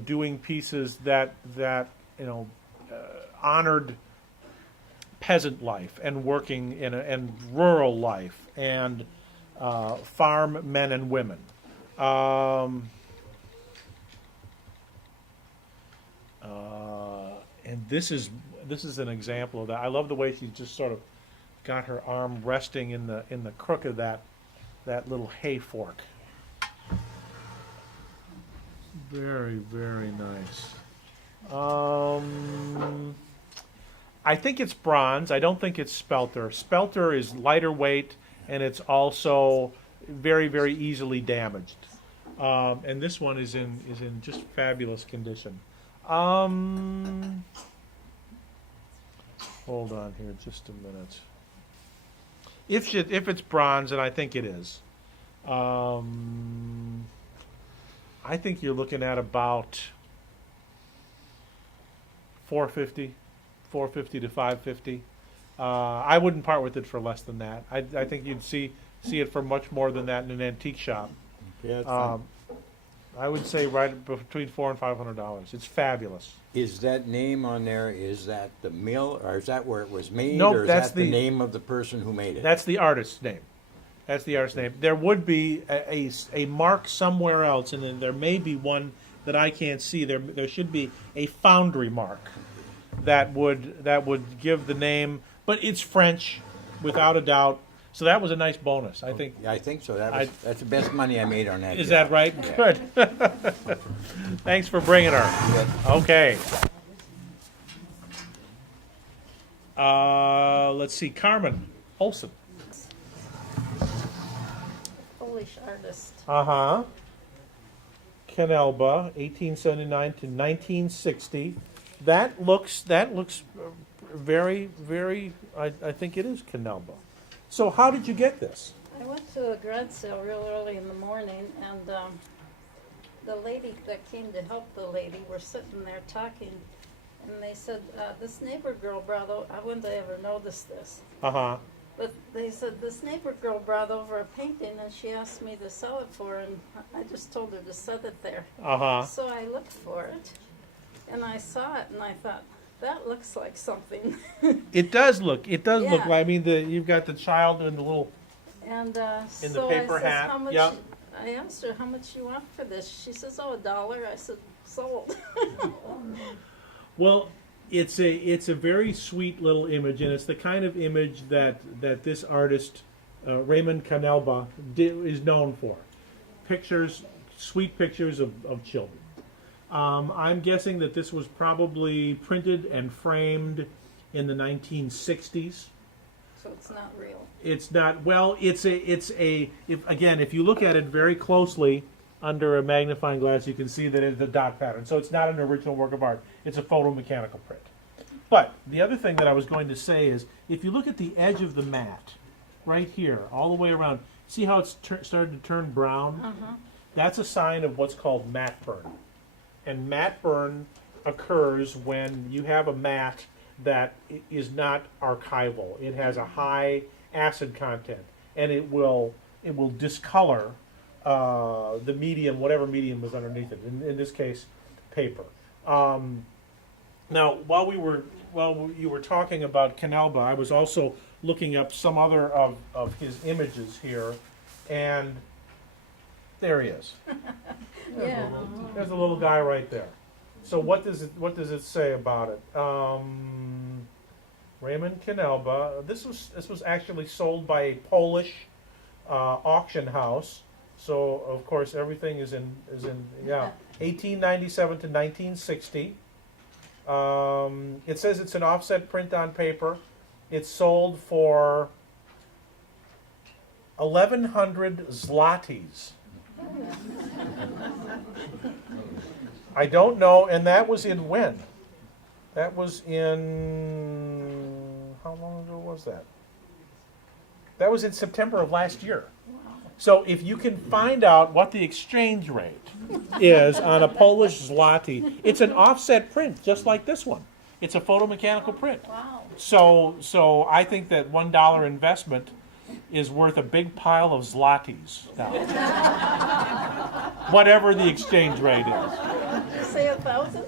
doing pieces that honored peasant life and working and rural life and farm men and women. And this is an example of that. I love the way she just sort of got her arm resting in the crook of that little hay fork. Very, very nice. I think it's bronze. I don't think it's spelter. Spelter is lighter weight, and it's also very, very easily damaged. And this one is in just fabulous condition. Hold on here, just a minute. If it's bronze, and I think it is, I think you're looking at about $450 to $550. I wouldn't part with it for less than that. I think you'd see it for much more than that in an antique shop. Yeah, I would say right between $400 and $500. It's fabulous. Is that name on there? Is that the mill, or is that where it was made? Nope, or is that's that the name of the person who made it? That's the artist's name. That's the artist's name. There would be a mark somewhere else, and then there may be one that I can't see. There should be a foundry mark. that would give the name, but it's French, without a doubt. So that was a nice bonus, I think. I think so. That's the best money I made on that. Is job. that right? Yeah. Good. Thanks for bringing her. Okay. Let's see, Carmen Olson. Polish artist. Uh-huh. Canelba, 1879 to 1960. That looks very, very, I think it is Canelba. So how did you get this? I went to a garage sale real early in the morning, and the lady that came to help the lady were sitting there talking, and they said, this neighbor girl brought over, I wouldn't have ever noticed this, Uh-huh. but they said this neighbor girl brought over a painting, and she asked me to sell it for her, and I just told her to set it there. Uh-huh. So I looked for it, and I saw it, and I thought, that looks like something. It does look like, Yeah. I mean, you've got the child in the little, And in the so paper I says, hat, how much? yep. I asked her how much you want for this. She says, oh, $1. I said, sold. well, it's a very sweet little image, and it's the kind of image that this artist, Raymond Canelba, is known for. Pictures, sweet pictures of children. I'm guessing that this was probably printed and framed in the 1960s. So it's not real. It's not, well, if you look at it very closely under a magnifying glass, you can see that it's the dot pattern. So it's not an original work of art. It's a photomechanical print. But the other thing that I was going to say is, if you look at the edge of the mat, right here, all the way around, see how it's started to turn brown? Uh-huh. That's a sign of what's called matte burn. And matte burn occurs when you have a mat that is not archival. It has a high acid content, and it will discolor the medium, whatever medium is underneath it. In this case, paper. Now, while you were talking about Canelba, I was also looking up some other of his images here, and there he is. Yeah. There's a little guy right there. So what does it say about it? Raymond Canelba. This was actually sold by a Polish auction house. So of course everything is in 1897 to 1960. It says it's an offset print on paper. It's sold for 1,100 zlotys. I don't know, and that was in when? That was in, how long ago was that? That was in September of last year. So if you can find out what the exchange rate is on a Polish zloty, it's an offset print, just like this one. It's a photomechanical print. Wow. So I think that $1 investment is worth a big pile of zlotys now. Whatever the exchange rate is. You say 1,000?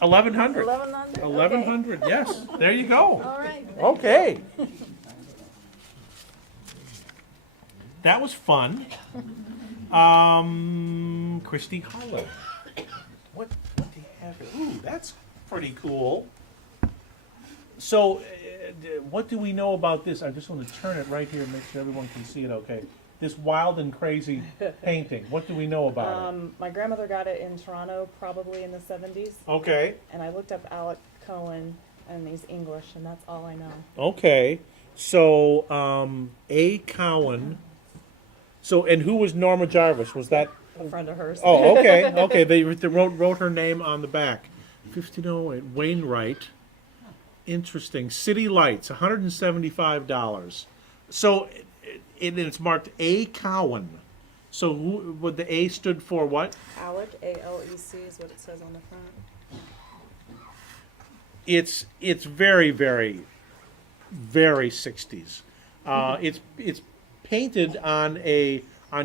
1,100. 1,100? 1,100, yes. There you go. All right. Okay. That was fun. Christy Hollow. What do you have here? Ooh, that's pretty cool. So, what do we know about this? I just want to turn it right here and make sure everyone can see it okay. This wild and crazy painting. What do we know about it? My grandmother got it in Toronto, probably in the 70s. Okay. And I looked up Alec Cohen, and he's English, and that's all I know. Okay. So, A. Cowan. So, and who was Norma Jarvis? Was that A friend of hers. Oh, okay. Okay. They wrote her name on the back. 1508. Wainwright. Interesting. City Lights, $175. So, it's marked A. Cowan. So, what the A stood for what? Alec, A-L-E-C is what it says on the front. It's very, very, very 60s. It's painted on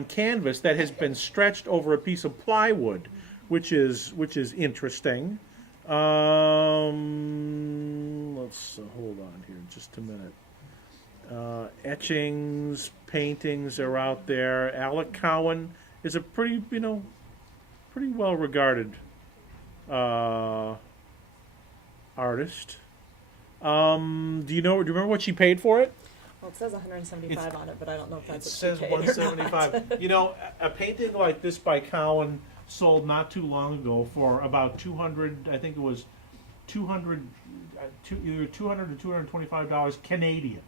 canvas that has been stretched over a piece of plywood, which is interesting. Let's hold on here just a minute. Etchings, paintings are out there. Alec Cowan is a pretty well regarded artist. Do you remember what she paid for it? Well, it says 175 on it, but I don't know if It that's says what she paid or not. 175. A painting like this by Cowan sold not too long ago for about 200. I think it was 200, either 200 and 225 dollars Canadian.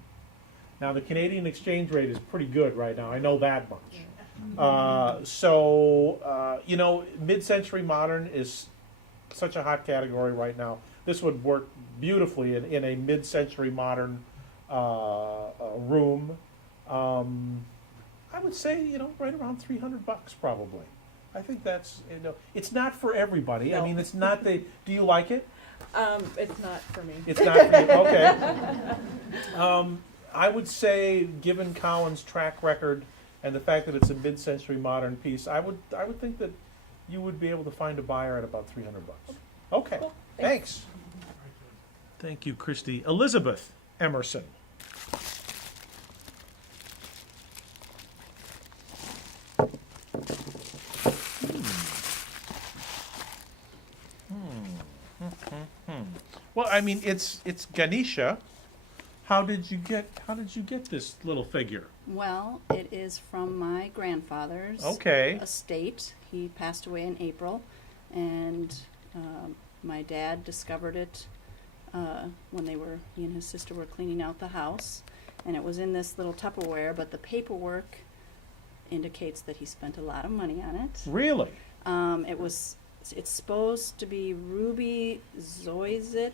Now the Canadian exchange rate is pretty good right now. I know that much. Mid-century modern is such a hot category right now. This would work beautifully in a mid-century modern room. I would say, right around $300 probably. I think that's, it's not for everybody. No. I mean, it's not do you like it? It's not for me. It's not for you, okay. I would say, given Cowan's track record and the fact that it's a mid-century modern piece, I would think that you would be able to find a buyer at about $300. Okay, Cool. thanks. Thank you, Christy. Elizabeth Emerson. Well, I mean, it's Ganesha. How did you get this little figure? Well, it is from my grandfather's Okay. estate. He passed away in April, and my dad discovered it when he and his sister were cleaning out the house, and it was in this little Tupperware, but the paperwork indicates that he spent a lot of money on it. Really? It's supposed to be ruby zoisite.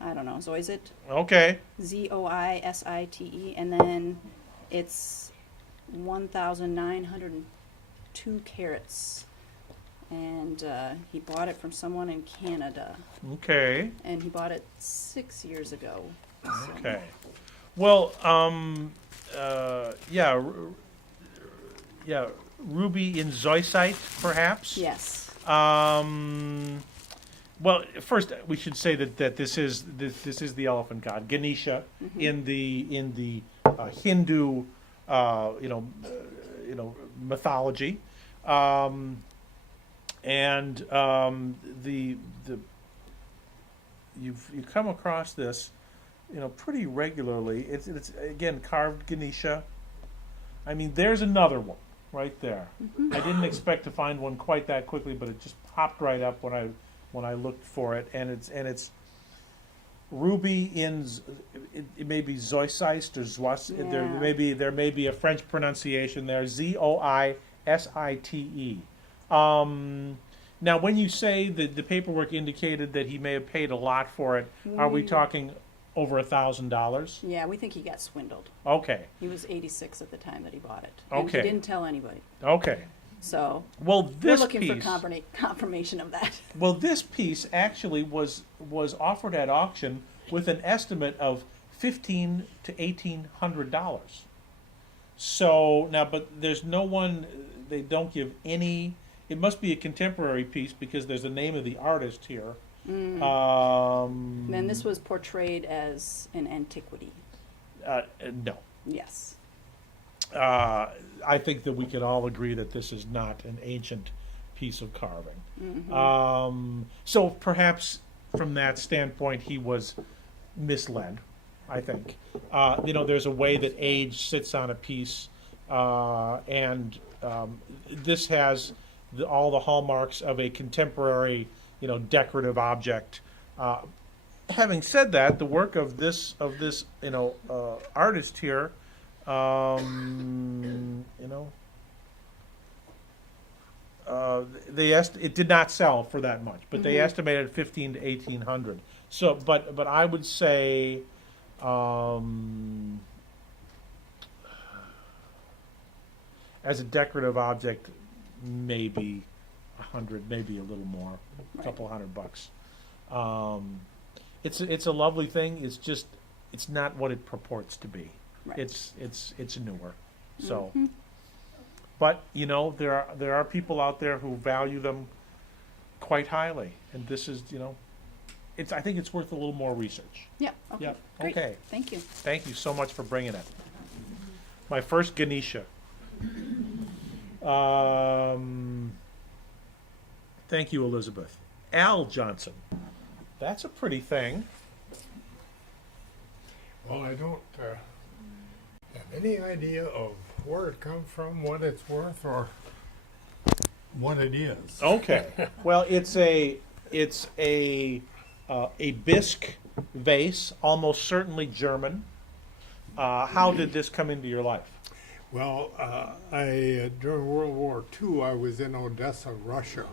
I don't know, zoisite. Okay. Zoisite, and then it's 1,902 carats. And he bought it from someone in Canada. Okay. And he bought it 6 years ago. So. Okay. Well, ruby in zoisite, perhaps. Yes. Well, first we should say that this is the elephant god Ganesha in the Hindu mythology, you come across this pretty regularly. It's again carved Ganesha. I mean, there's another one right there. I didn't expect to find one quite that quickly, but it just popped right up when I looked for it, and it's ruby in it may be zoisite or zois. Yeah. There may be a French pronunciation there. Zoisite. Now, when you say that the paperwork indicated that he may have paid a lot for it, are we talking over $1,000? Yeah, we think he got swindled. Okay. He was 86 at the time that he bought it. Okay. And he didn't tell anybody. Okay. So we're looking for confirmation of that. Well, this piece actually was offered at auction with an estimate of $1,500 to $1,800. So now, but there's no one. They don't give any. It must be a contemporary piece because there's the name of the artist here. Then this was portrayed as an antiquity. No. Yes. I think that we can all agree that this is not an ancient piece of carving. So perhaps from that standpoint, he was misled, I think. There's a way that age sits on a piece, and this has all the hallmarks of a contemporary, decorative object. Having said that, the work of this artist here, it did not sell for that much, but they estimated $1,500 to $1,800. So, but I would say, as a decorative object, maybe $100, maybe a little more, a couple $100. It's a lovely thing. It's not what it purports to be. Right. It's newer. So, but there are people out there who value them quite highly, and this is I think it's worth a little more research. Yeah. Okay. Yeah. Great. Okay. Thank you. Thank you so much for bringing it. My first Ganesha. Thank you, Elizabeth. Al Johnson. That's a pretty thing. Well, I don't have any idea of where it comes from, what it's worth, or what it is. Okay. Well, it's a bisque vase, almost certainly German. How did this come into your life? Well, during World War II, I was in Odessa, Russia,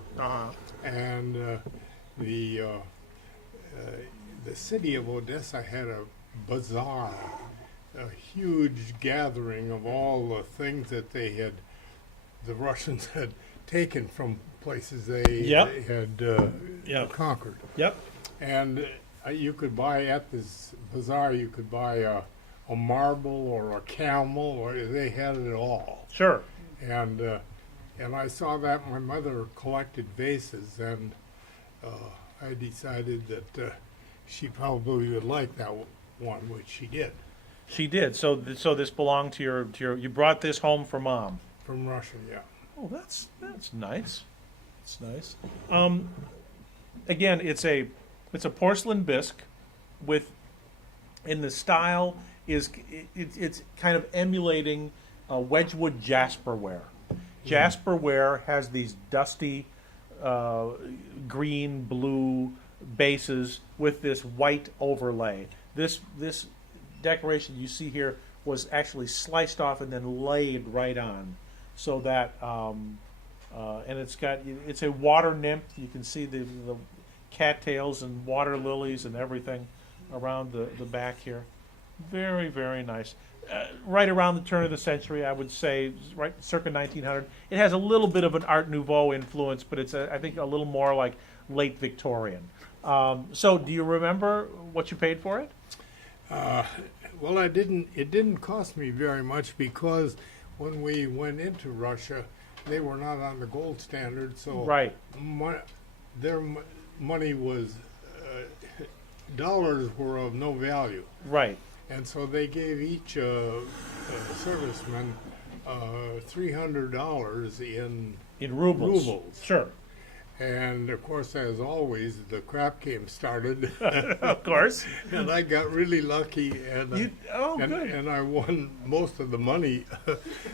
and the city of Odessa had a bazaar, a huge gathering of all the things that the Russians had taken from places they had conquered. Yep. And you could buy at this bazaar, you could buy a marble or a camel, or they had it all. Sure. And I saw that my mother collected vases, and I decided that she probably would like that one, which she did. She did. So this belonged to your. You brought this home for Mom. From Russia, yeah. Oh, that's nice. It's nice. Again, it's a porcelain bisque with, in the style is it's kind of emulating Wedgwood jasperware. Jasperware has these dusty green blue bases with this white overlay. This decoration you see here was actually sliced off and then laid right on, so that and it's a water nymph. You can see the cattails and water lilies and everything around the back here. Very, very nice. Right around the turn of the century, I would say, right circa 1900. It has a little bit of an Art Nouveau influence, but it's I think a little more like late Victorian. So, do you remember what you paid for it? Well, it didn't cost me very much, because when we went into Russia, they were not on the gold standard, so right. Their money was dollars were of no value. Right. And so they gave each serviceman $300 in rubles. Sure. And of course, as always, the crap game started. Of course. And I got really lucky, and good. And I won most of the money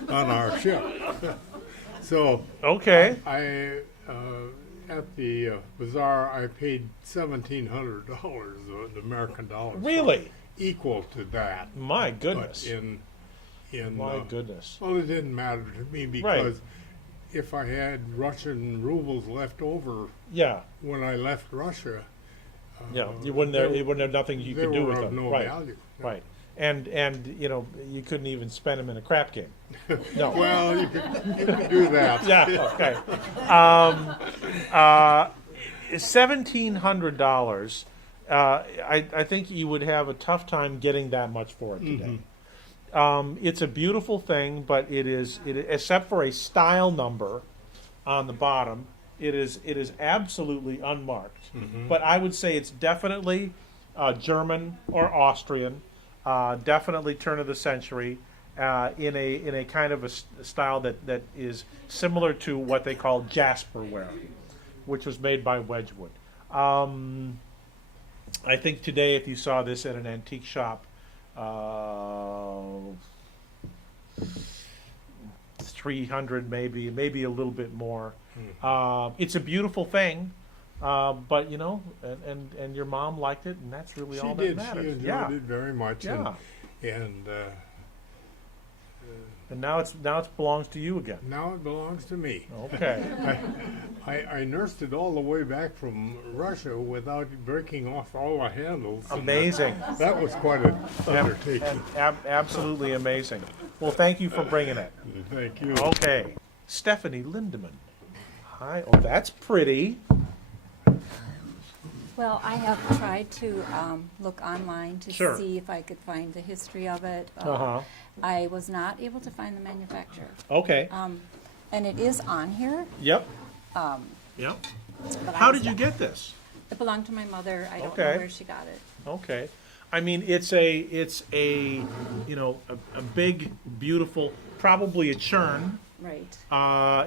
on our ship. So okay. I at the bazaar, I paid $1,700 in American dollars. Really? Equal to that. My goodness. But in my goodness. Well, it didn't matter to me, because if I had Russian rubles left over, when I left Russia, you wouldn't have nothing you could do with them. No value. Right. And you couldn't even spend them in a crap game. No. Well, you could do that. Yeah. Okay. $1,700. I think you would have a tough time getting that much for it today. It's a beautiful thing, but it is except for a style number on the bottom, it is absolutely unmarked. But I would say it's definitely German or Austrian, definitely turn of the century, in a kind of a style that is similar to what they call jasperware, which was made by Wedgwood. I think today, if you saw this at an antique shop, 300 maybe a little bit more. It's a beautiful thing, but and your mom liked it, and that's really all that matters. She enjoyed it very much. Yeah. And now it belongs to you again. Now it belongs to me. Okay. I nursed it all the way back from Russia without breaking off all the handles. Amazing. That was quite an undertaking. Absolutely amazing. Well, thank you for bringing it. Thank you. Okay. Stephanie Lindemann. Hi. Oh, that's pretty. Well, I have tried to look online to see if I could find the history of it. I was not able to find the manufacturer. Okay. And it is on here. Yep. Yep. How did you get this? It belonged to my mother. I don't know where she got it. Okay. I mean, it's a big, beautiful, probably a churn. Right.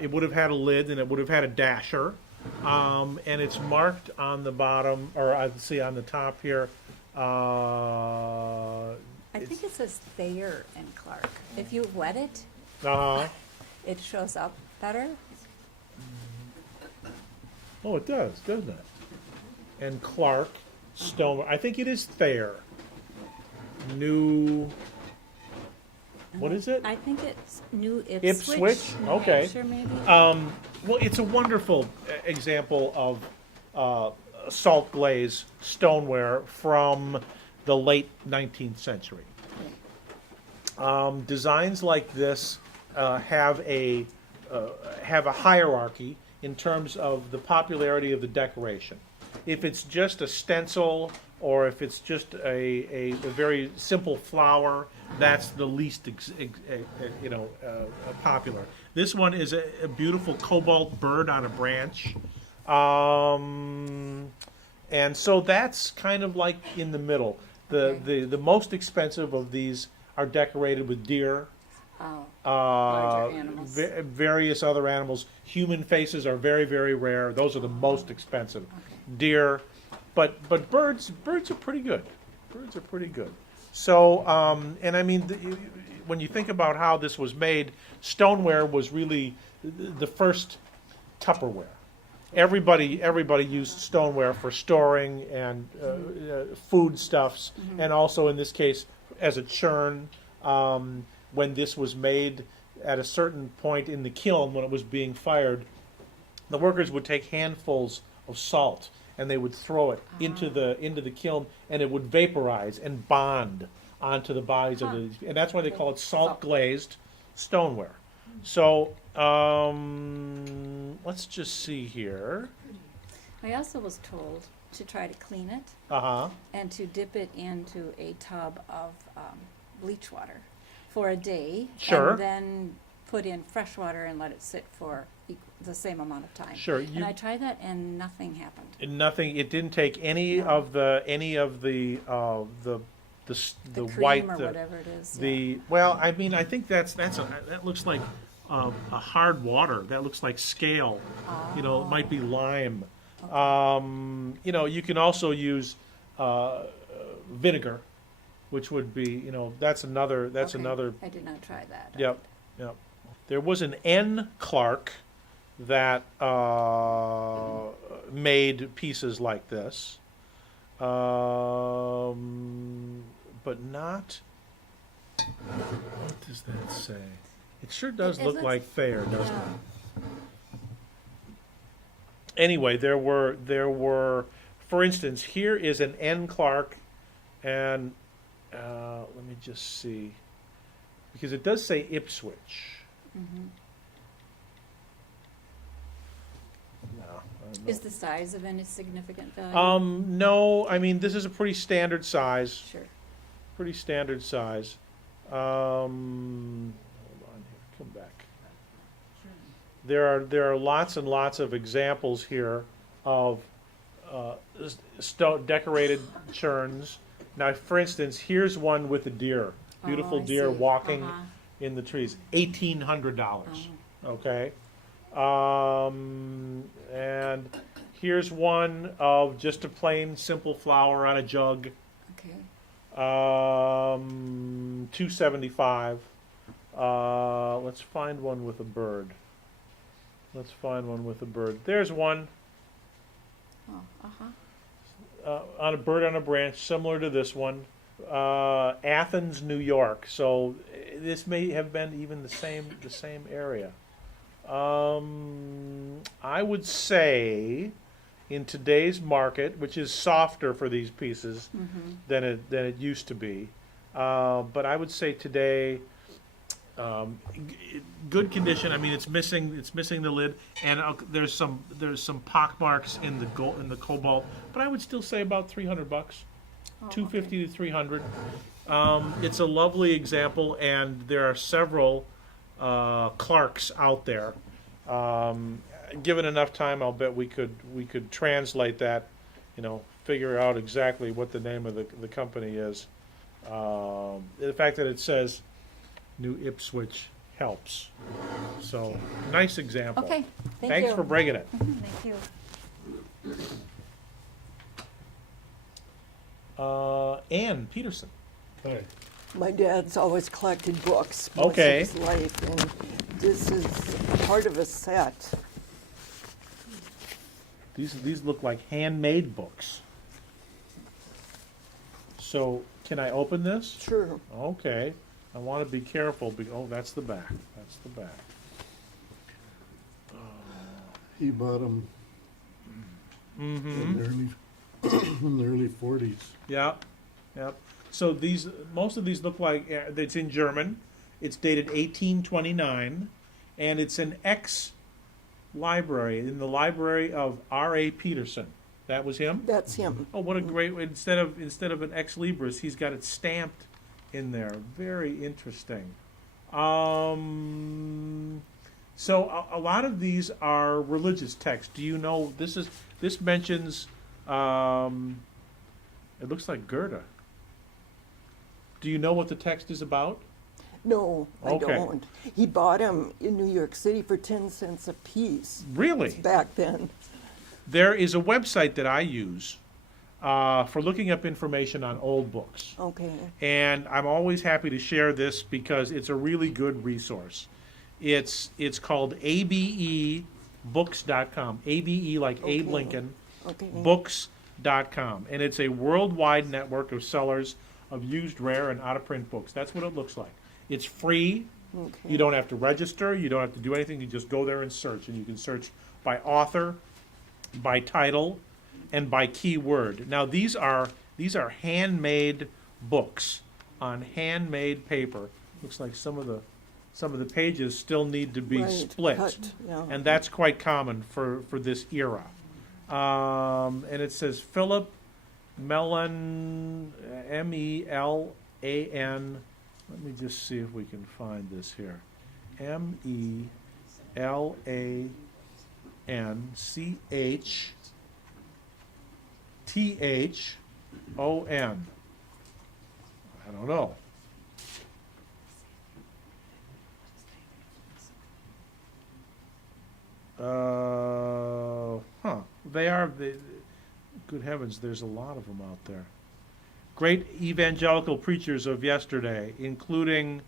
It would have had a lid, and it would have had a dasher. and it's marked on the bottom, or I see on the top here. I think it says Thayer and Clark. If you wet it, it shows up better. Oh, it does, doesn't it? And Clark, Stone. I think it is Thayer. New. What is it? I think it's New Ipswich. New Okay. Hampshire, maybe. Well, it's a wonderful example of salt glaze stoneware from the late 19th century. Designs like this have a hierarchy in terms of the popularity of the decoration. If it's just a stencil or if it's just a very simple flower, that's the least popular. This one is a beautiful cobalt bird on a branch. And so that's kind of like in the middle. The most expensive of these are decorated with deer, larger animals. various other animals. Human faces are very, very rare. Those are the most expensive. Deer, but birds are pretty good. Birds are pretty good. So, and I mean, when you think about how this was made, stoneware was really the first Tupperware. Everybody used stoneware for storing and foodstuffs, and also in this case as a churn. When this was made at a certain point in the kiln, when it was being fired, the workers would take handfuls of salt and they would throw it into the kiln, and it would vaporize and bond onto the bodies of the, and that's why they call it salt glazed stoneware. So let's just see here. I also was told to try to clean it and to dip it into a tub of bleach water for a day, and then put in fresh water and let it sit for the same amount of time. And I tried that, and nothing happened. Nothing. It didn't take any of the white, or whatever it is. Well, I mean, I think that looks like a hard water. That looks like scale. It might be lime. You can also use vinegar, which would be, that's another. I did not try that. Yep. There was an N. Clark that made pieces like this, but not. What does that say? It sure does look like Thayer, doesn't it? Anyway, there were, for instance, here is an N. Clark, and let me just see, because it does say Ipswich. Is the size of any significant value? No, I mean, this is a pretty standard size. Sure. Pretty standard size. Hold on here, come back. There are lots and lots of examples here of decorated churns. Now, for instance, here's one with a deer, beautiful deer walking in the trees, $1,800. Okay, and here's one of just a plain simple flower on a jug. Okay. $275. Let's find one with a bird. There's one. On a bird on a branch, similar to this one. Athens, New York. So this may have been even the same area. I would say, in today's market, which is softer for these pieces than it used to be, but I would say today, good condition. I mean, it's missing the lid, and there's some pock marks in the cobalt, but I would still say about $300, $250 to $300. It's a lovely example, and there are several Clarks out there. Given enough time, I'll bet we could translate that, figure out exactly what the name of the company is. The fact that it says New Ipswich helps. So, nice example. Okay, Thanks for bringing it. Thank you. Ann Peterson. Hi. My dad's always collected books most of Okay. his life, and this is part of a set. These look like handmade books. So, can I open this? Sure. Okay. I want to be careful. Oh, that's the back. That's the back. He bought them in the early 40s. Yep. Yep. So most of these look like it's in German. It's dated 1829, and it's an ex-library in the library of R.A. Peterson. That was him? That's him. Oh, what a great! Instead of an ex libris, he's got it stamped in there. Very interesting. So a lot of these are religious texts. Do you know this mentions? It looks like Goethe. Do you know what the text is about? No, I Okay. don't. He bought them in New York City for 10 cents a piece. Really? Back then. There is a website that I use for looking up information on old books. Okay. And I'm always happy to share this because it's a really good resource. It's called abebooks.com. ABE like Abe Lincoln. Okay. Books.com. And it's a worldwide network of sellers of used, rare, and out-of-print books. That's what it looks like. It's free. Okay. You don't have to register. You don't have to do anything. You just go there and search. And you can search by author, by title, and by keyword. Now these are handmade books on handmade paper. Looks like some of the pages still need to be Right, split, cut, yeah. and that's quite common for this era. And it says Philip Melan, M-E-L-A-N. Let me just see if we can find this here. M-E-L-A-N-C-H-T-H-O-N. I don't know. They are, good heavens, there's a lot of them out there. Great evangelical preachers of yesterday, including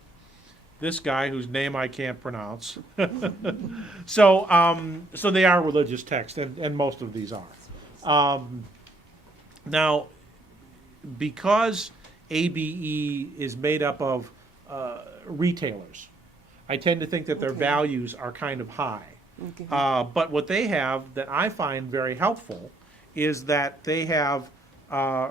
this guy whose name I can't pronounce. So they are religious texts, and most of these are. Now, because ABE is made up of retailers, I tend to think that their values are kind of high. Okay. But what they have that I find very helpful is that they have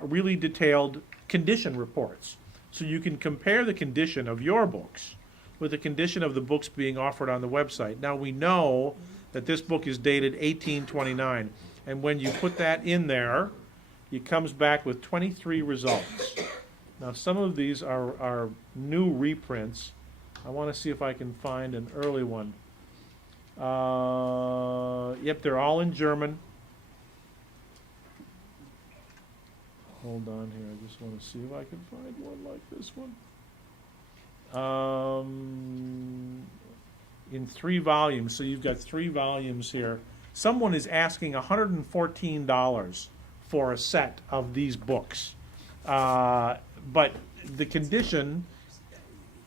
really detailed condition reports. So you can compare the condition of your books with the condition of the books being offered on the website. Now we know that this book is dated 1829, and when you put that in there, it comes back with 23 results. Now some of these are new reprints. I want to see if I can find an early one. Yep, they're all in German. Hold on here, I just want to see if I can find one like this one. In 3 volumes, so you've got 3 volumes here. Someone is asking $114 for a set of these books. But the condition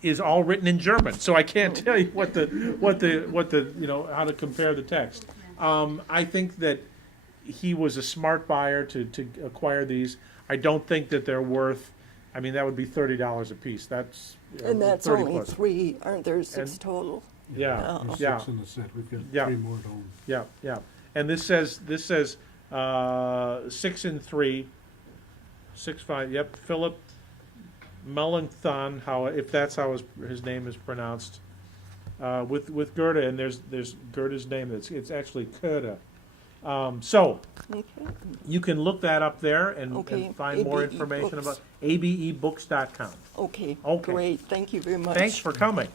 is all written in German, so I can't tell you what the how to compare the text. I think that he was a smart buyer to acquire these. I don't think that they're worth. I mean, that would be $30 a piece. That's And that's 30 only plus. 3, aren't there 6 total? Yeah, There's yeah. 6 in the set. We've got Yeah. 3 more at home. Yeah, yeah. And this says 6 and 3, 6, 5. Yep, Philip Melanchthon, if that's how his name is pronounced, with Goethe, and there's Goethe's name. It's actually Goethe. So you can look that up there and find more ABE information books. about abebooks.com. Okay, Okay. great. Thank you very much. Thanks for coming,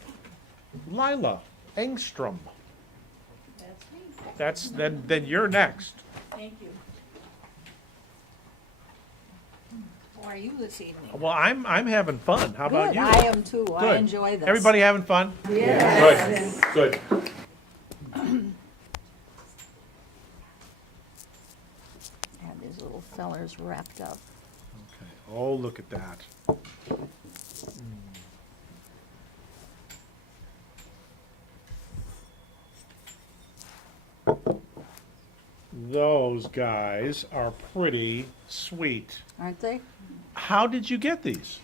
Lila Engstrom. That's me. Then you're next. Thank you. How are you this evening? Well, I'm having fun. How about Good. you? I am too. I Good. enjoy this. Everybody having fun? Yes. Good. Good. feller's wrapped up. Okay. Oh, look at that. Those guys are pretty sweet. Aren't they? How did you get these?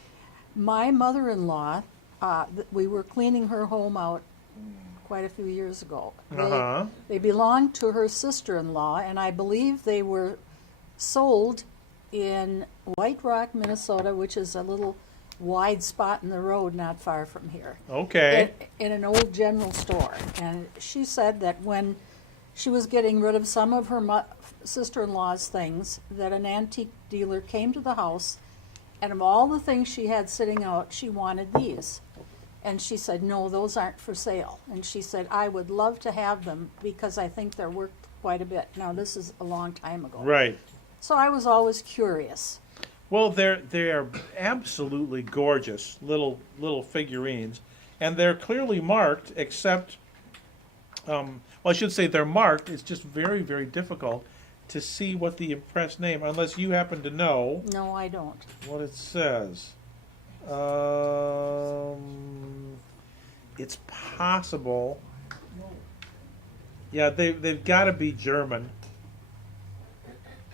My mother-in-law, we were cleaning her home out quite a few years ago. They belonged to her sister-in-law, and I believe they were sold in White Rock, Minnesota, which is a little wide spot in the road not far from here. Okay. In an old general store. And she said that when she was getting rid of some of her sister-in-law's things, that an antique dealer came to the house, and of all the things she had sitting out, she wanted these. And she said, no, those aren't for sale. And she said, I would love to have them because I think they're worth quite a bit. Now, this is a long time ago. Right. So I was always curious. Well, they're absolutely gorgeous little figurines, and they're clearly marked. Except, well, I should say they're marked. It's just very, very difficult to see what the impressed name, unless you happen to know. No, I don't. What it says. It's possible. Yeah, they've got to be German.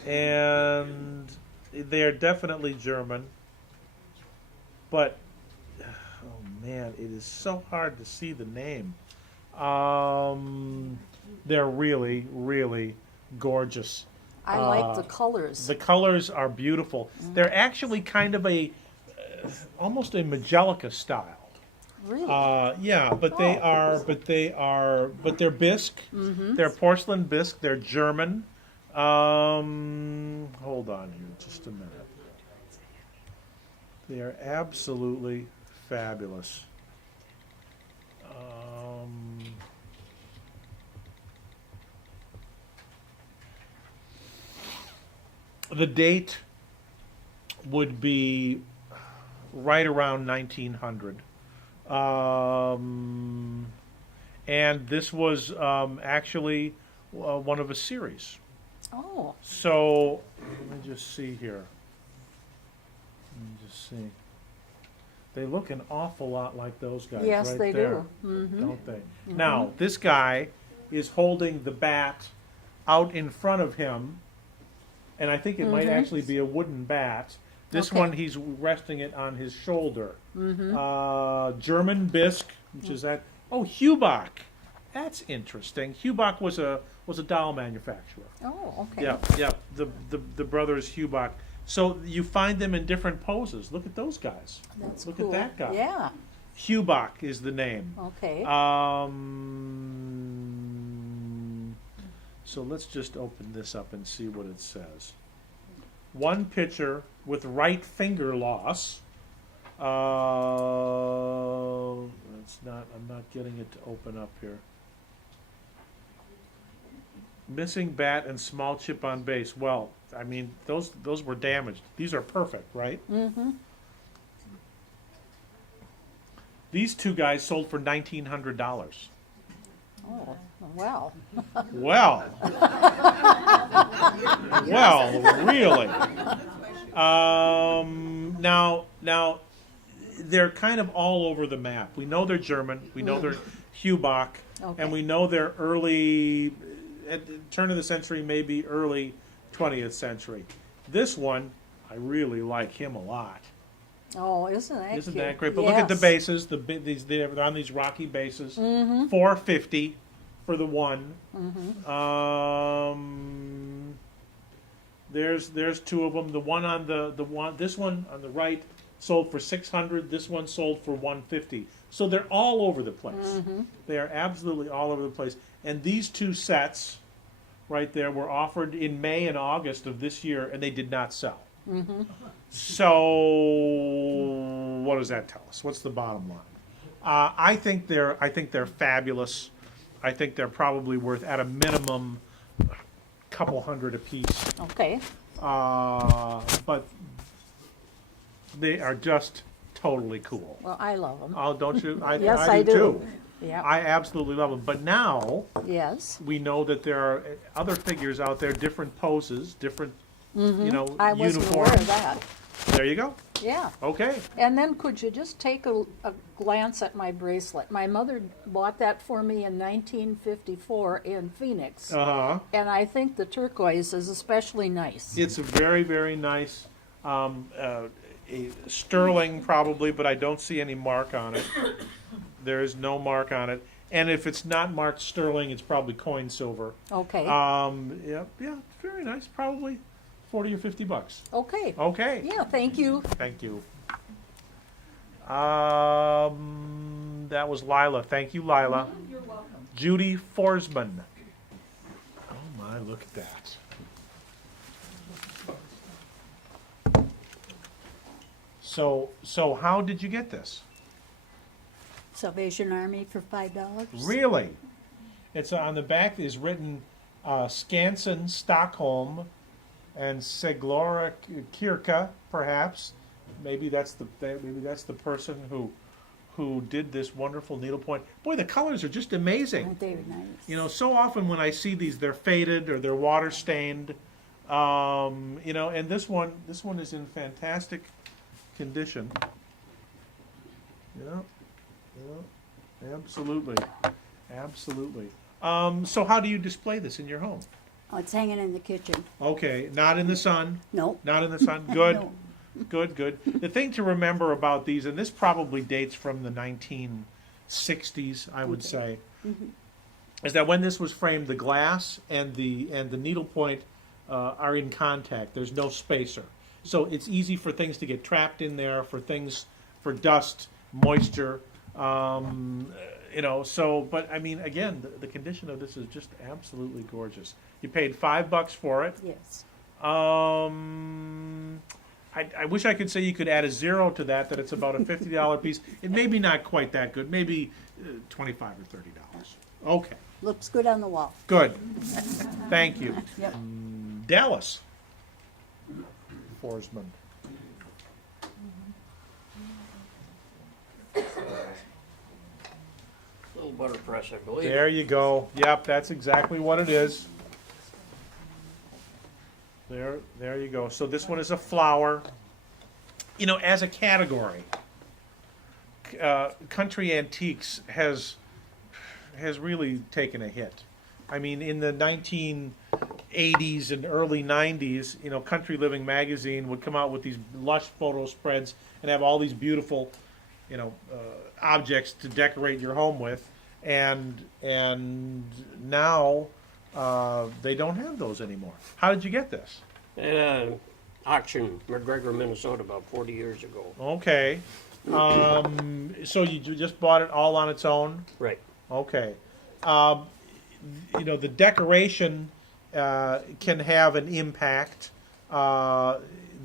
And they're definitely German. But, oh man, it is so hard to see the name. They're really, really gorgeous. I like the colors. The colors are beautiful. They're actually kind of almost a Majolica style. Really? Yeah, but they're bisque. They're porcelain bisque. They're German. Hold on here just a minute. They are absolutely fabulous. The date would be right around 1900. And this was actually one of a series. Oh. So, let me just see here. Let me just see. They look an awful lot like those guys yes, right they there, do. don't they? Now, this guy is holding the bat out in front of him, and I think it might actually be a wooden bat. This one, he's resting it on his shoulder. German bisque, which is that. Oh, Hubach. That's interesting. Hubach was a doll manufacturer. Oh, okay. Yeah. The brothers Hubach. So you find them in different poses. Look at those guys. That's Look cool. at that guy. Yeah. Hubach is the name. Okay. So let's just open this up and see what it says. One picture with right finger loss. It's not. I'm not getting it to open up here. Missing bat and small chip on base. Well, I mean, those were damaged. These are perfect, right? These two guys sold for $1,900. Oh, well. Well, really. Now, they're kind of all over the map. We know they're German. We know they're Hubach, and we know they're early, at the turn of the century, maybe early 20th century. This one, I really like him a lot. Oh, isn't that Isn't cute? that great? But look at the bases. They're on these rocky bases. $450 for the one. There's two of them. The one on this one on the right sold for $600. This one sold for $150. So they're all over the place. They are absolutely all over the place. And these two sets right there were offered in May and August of this year, and they did not sell. So what does that tell us? What's the bottom line? I think they're fabulous. I think they're probably worth, at a minimum, a couple $100 a piece. Okay. But they are just totally cool. Well, I love them. Oh, don't you? Yes, I do too. Yeah. I absolutely love them. But now, yes, we know that there are other figures out there, different poses, different I wasn't uniform. aware of that. There you go. Yeah. Okay. And then could you just take a glance at my bracelet? My mother bought that for me in 1954 in Phoenix. Uh-huh. And I think the turquoise is especially nice. It's a very, very nice a sterling probably, but I don't see any mark on it. There is no mark on it. And if it's not marked sterling, it's probably coin silver. Okay. Yeah, very nice. Probably 40 or 50 bucks. Okay. Okay. Yeah, thank you. Thank you. That was Lila. Thank you, Lila. You're welcome. Judy Forsman. Oh my, look at that. So how did you get this? Salvation Army for $5. Really? It's on the back is written Skansen, Stockholm, and Seglora Kirka, perhaps. Maybe that's the person who did this wonderful needlepoint. Boy, the colors are just amazing. Aren't they nice? You know, so often when I see these, they're faded or they're water stained. You know, and this one is in fantastic condition. Yeah, absolutely, absolutely. So how do you display this in your home? Oh, it's hanging in the kitchen. Okay, not in the sun. No. Not in the sun. Good. No. Good. The thing to remember about these, and this probably dates from the 1960s, I would say, is that when this was framed, the glass and the needlepoint are in contact. There's no spacer, so it's easy for things to get trapped in there, for dust, moisture. You know, so, but I mean, again, the condition of this is just absolutely gorgeous. You paid $5 for it. Yes. I wish I could say you could add a zero to that it's about a $50 piece. It may be not quite that good, maybe $25 or $30. Okay. Looks good on the wall. Good. Thank you. Yep. Dallas. Forsman. Little butter press, I believe. There you go. Yep, that's exactly what it is. There you go. So this one is a flower. You know, as a category, country antiques has really taken a hit. I mean, in the 1980s and early 90s, you know, Country Living magazine would come out with these lush photo spreads and have all these beautiful, you know, objects to decorate your home with, and now they don't have those anymore. How did you get this? At an auction, McGregor, Minnesota, about 40 years ago. Okay. So you just bought it all on its own? Right. Okay. You know, the decoration can have an impact.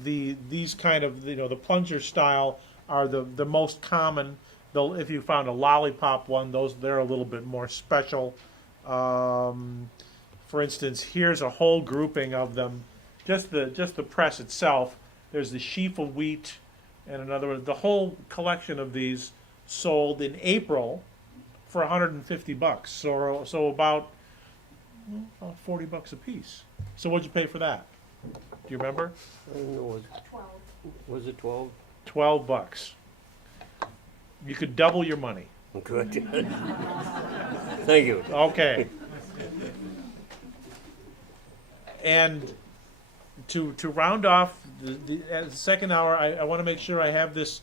These kind of, you know, the plunger style are the most common. If you found a lollipop one, they're a little bit more special. For instance, here's a whole grouping of them. Just the press itself. There's the sheaf of wheat, and another. The whole collection of these sold in April for $150. So about $40 a piece. So what'd you pay for that? Do you remember? I don't know, was it 12? $12. You could double your money. Good. Thank you. Okay. And to round off the second hour, I want to make sure I have this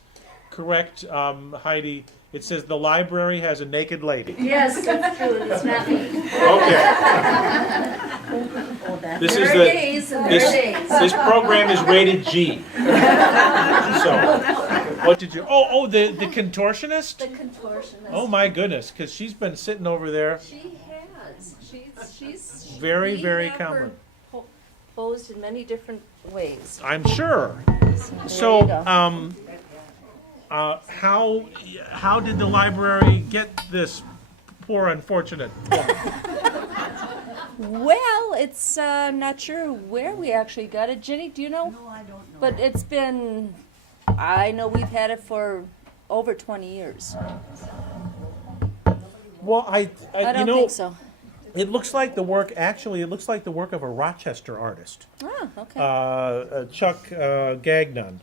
correct, Heidi. It says the library has a naked lady. Yes, that's true. It's not me. Okay. This program is rated G. So, what did you? Oh, the contortionist. The contortionist. Oh my goodness, because she's been sitting over there. She has. She's Very, we very have her common. Posed in many different ways. I'm sure. So, how did the library get this poor unfortunate woman? Well, it's not sure where we actually got it. Jenny, do you know? No, I don't know. But it's been, I know we've had it for over 20 years. Well, I don't you know, think so. It looks like the work. Actually, it looks like the work of a Rochester artist. Oh, okay. Chuck Gagnon.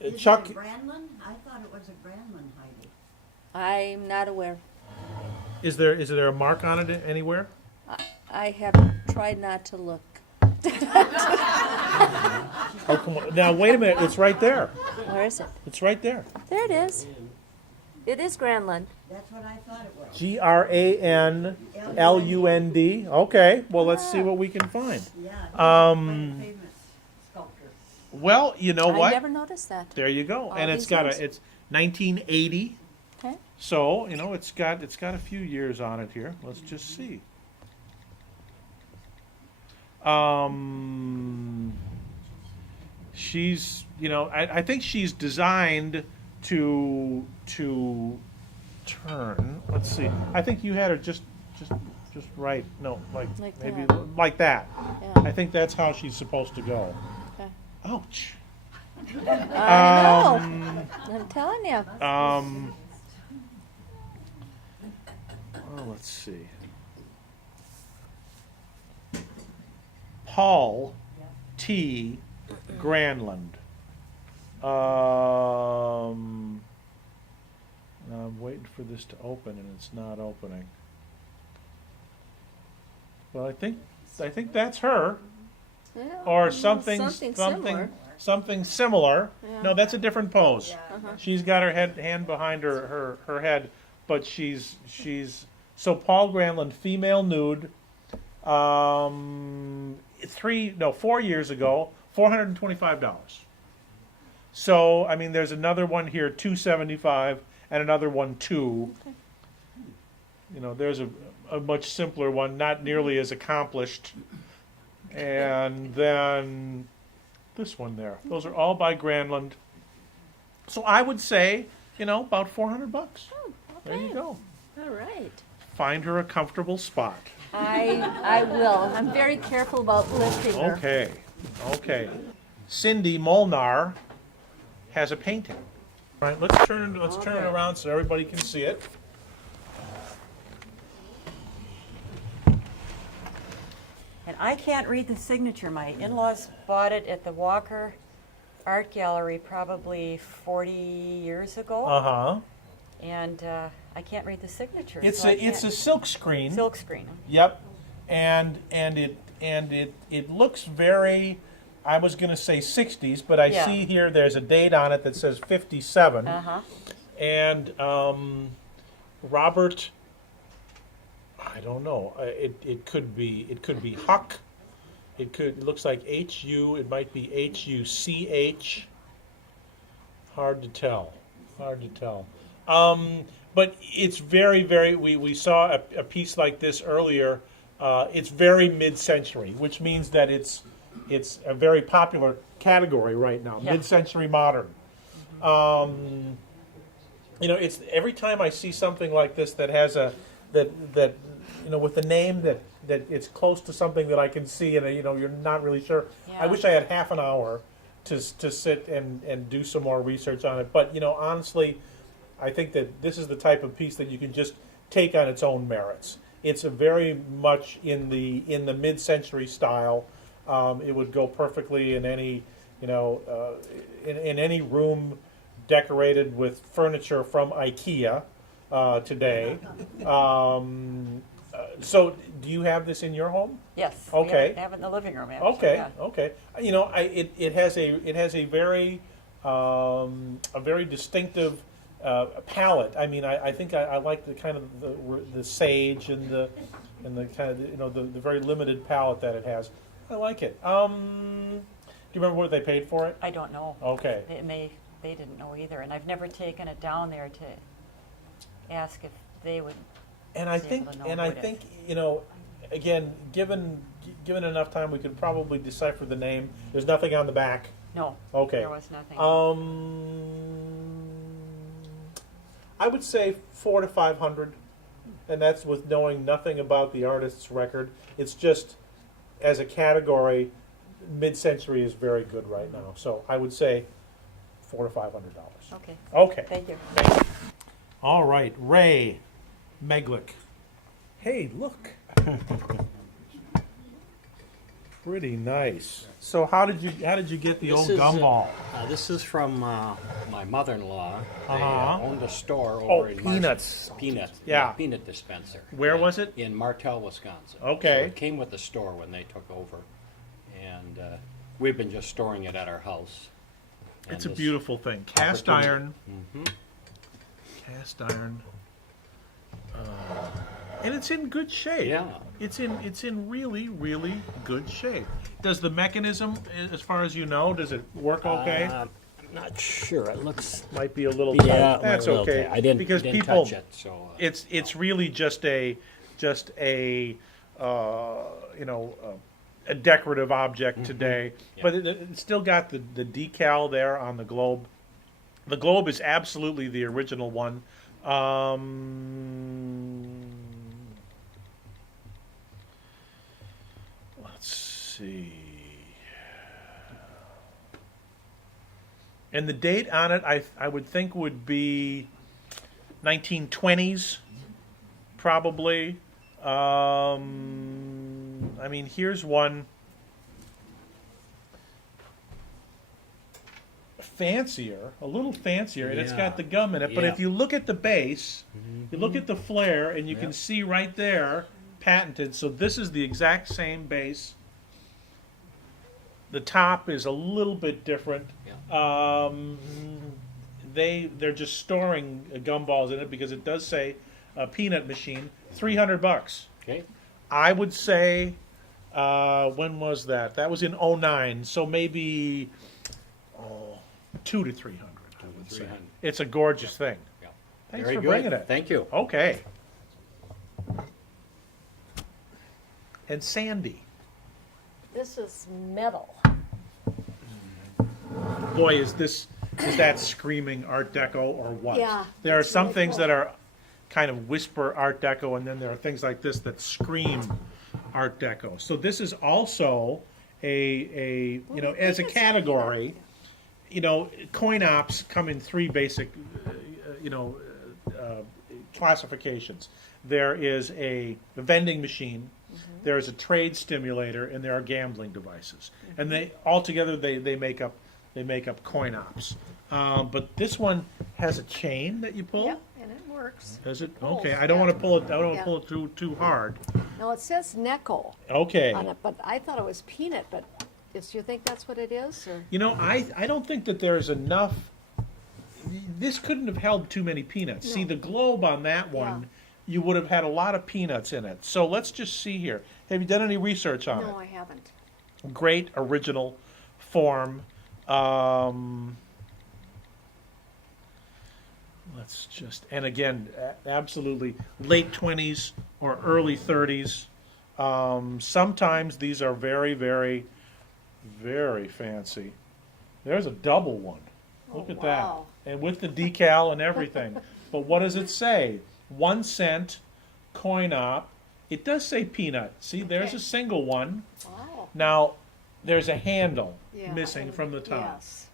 Is Chuck. it a Brandlin? I thought it was a Brandlin, Heidi. I'm not aware. Is there a mark on it anywhere? I have tried not to look. Oh, come on. Now, wait a minute. It's right there. Where is it? It's right there. There it is. It is Granlund. That's what I thought it was. Granlund. Okay. Well, let's see what we can find. Yeah, he's my famous sculptor. Well, you know what? I never noticed that. There you go. All And it's these got years. it's 1980. Okay. So, you know, it's got a few years on it here. Let's just see. She's, you know, I think she's designed to turn. Let's see. I think you had her just right. No, like maybe that. like that. Yeah. I think that's how she's supposed to go. Okay. Ouch. I know. I'm telling you. Oh, let's see. Paul T. Granlund. Now I'm waiting for this to open, and it's not opening. Well, I think that's her, Yeah, or something similar. Yeah. No, that's a different pose. Uh-huh. She's got her hand behind her head, but she's so Paul Granlund, female nude. 4 years ago, $425. So I mean, there's another one here, $275, and another one $2. Okay. You know, there's a much simpler one, not nearly as accomplished, and then this one there. Those are all by Granlund. So I would say, you know, about $400. Oh, There you go. All right. Find her a comfortable spot. I will. I'm very careful about lifting her. Okay. Cindy Molnar has a painting. All right, let's turn it around so everybody can see it. And I can't read the signature. My in-laws bought it at the Walker Art Gallery probably 40 years ago. Uh-huh. And I can't read the signature. It's so a silk screen. Silk screen. Yep. And it looks very, I was going to say 60s, but I see here there's a date on it that says 57. Uh-huh. And Robert, I don't know. It could be Huck. It looks like H-U. It might be H-U-C-H. Hard to tell. But it's very, very. We saw a piece like this earlier. It's very mid-century, which means that it's a very popular category right now. Yeah. Mid-century modern. You know, it's every time I see something like this that has that you know, with a name that it's close to something that I can see, and you know, you're not really sure. Yeah. I wish I had half an hour to sit and do some more research on it. But you know, honestly, I think that this is the type of piece that you can just take on its own merits. It's a very much in the mid-century style. It would go perfectly in any, you know, in any room decorated with furniture from IKEA today. So, do you have this in your home? Yes. Okay. We have it in the living room, actually. Okay. Yeah. Okay. You know, it has a very distinctive palette. I mean, I think I like the kind of the sage and the kind of, you know, the very limited palette that it has. I like it. Do you remember what they paid for it? I don't know. Okay. They didn't know either, and I've never taken it down there to ask if they would. And I think, you know, again, given enough time, we could probably decipher the name. There's nothing on the back. No. Okay. There was nothing. I would say $400 to $500, and that's with knowing nothing about the artist's record. It's just, as a category, mid-century is very good right now. So I would say $400 to $500. Okay. Okay. Thank you. All right, Ray Meglick. Hey, look. Pretty nice. So how did you get the old gumball? This is from my mother-in-law. They Uh-huh. owned a store Oh, over in peanuts. Peanuts. Yeah. Peanut dispenser. Where was it? In Martell, Wisconsin. Okay. So it came with the store when they took over, and we've been just storing it at our house. And It's a this beautiful thing. Cast opportunity- iron. Cast iron. And it's in good shape. Yeah. It's in really, really good shape. Does the mechanism, as far as you know, does it work okay? I'm not sure. It looks might be a little Yeah, tight. it might That's be a little okay. tight. I didn't- because didn't people, touch it, so, it's really just a a decorative object today. Yeah. But it's still got the decal there on the globe. The globe is absolutely the original one. Let's see. And the date on it, I would think would be 1920s, probably. I mean, here's one fancier, a little fancier, and it's got the gum in it. But Yeah. if you look at the base, you look at the flare, and you can Yep. see right there, patented. So this is the exact same base. The top is a little bit different. They're just storing gumballs in it because it does say peanut machine. $300. Okay. I would say, when was that? That was in 09, so maybe $200 to $300. I would say. It's a gorgeous thing. Yeah. Thanks Very for good. bringing it. Thank you. Okay. And Sandy. This is metal. Boy, is that screaming Art Deco or what? Yeah, There are it's some really things cool. that are kind of whisper Art Deco, and then there are things like this that scream Art Deco. So this is also as a category, coin ops come in three basic, classifications. There is a vending machine, there is a trade stimulator, and there are gambling devices. And they all together they make up coin ops. But this one has a chain that you pull. Yep, and it works. Does it? pulls, Okay, I don't want to pull it. I don't want Yeah. to pull it too hard. No, it says nickel Okay. on it, but I thought it was peanut, but do you think that's what it is? Or? I don't think that there's enough. This couldn't have held too many peanuts. See, the globe on that one, you would have had a lot of peanuts in it. So let's just see here. Have you done any research on it? No, I haven't. Great original form. Let's just, and again, absolutely late 20s or early 30s. Sometimes these are very, very, very fancy. There's a double one. Look at wow. that. And with the decal and everything. But what does it say? 1 cent coin op. It does say peanut. See, there's a single one. Wow. Now, there's a handle Yeah, missing from the top. Yes.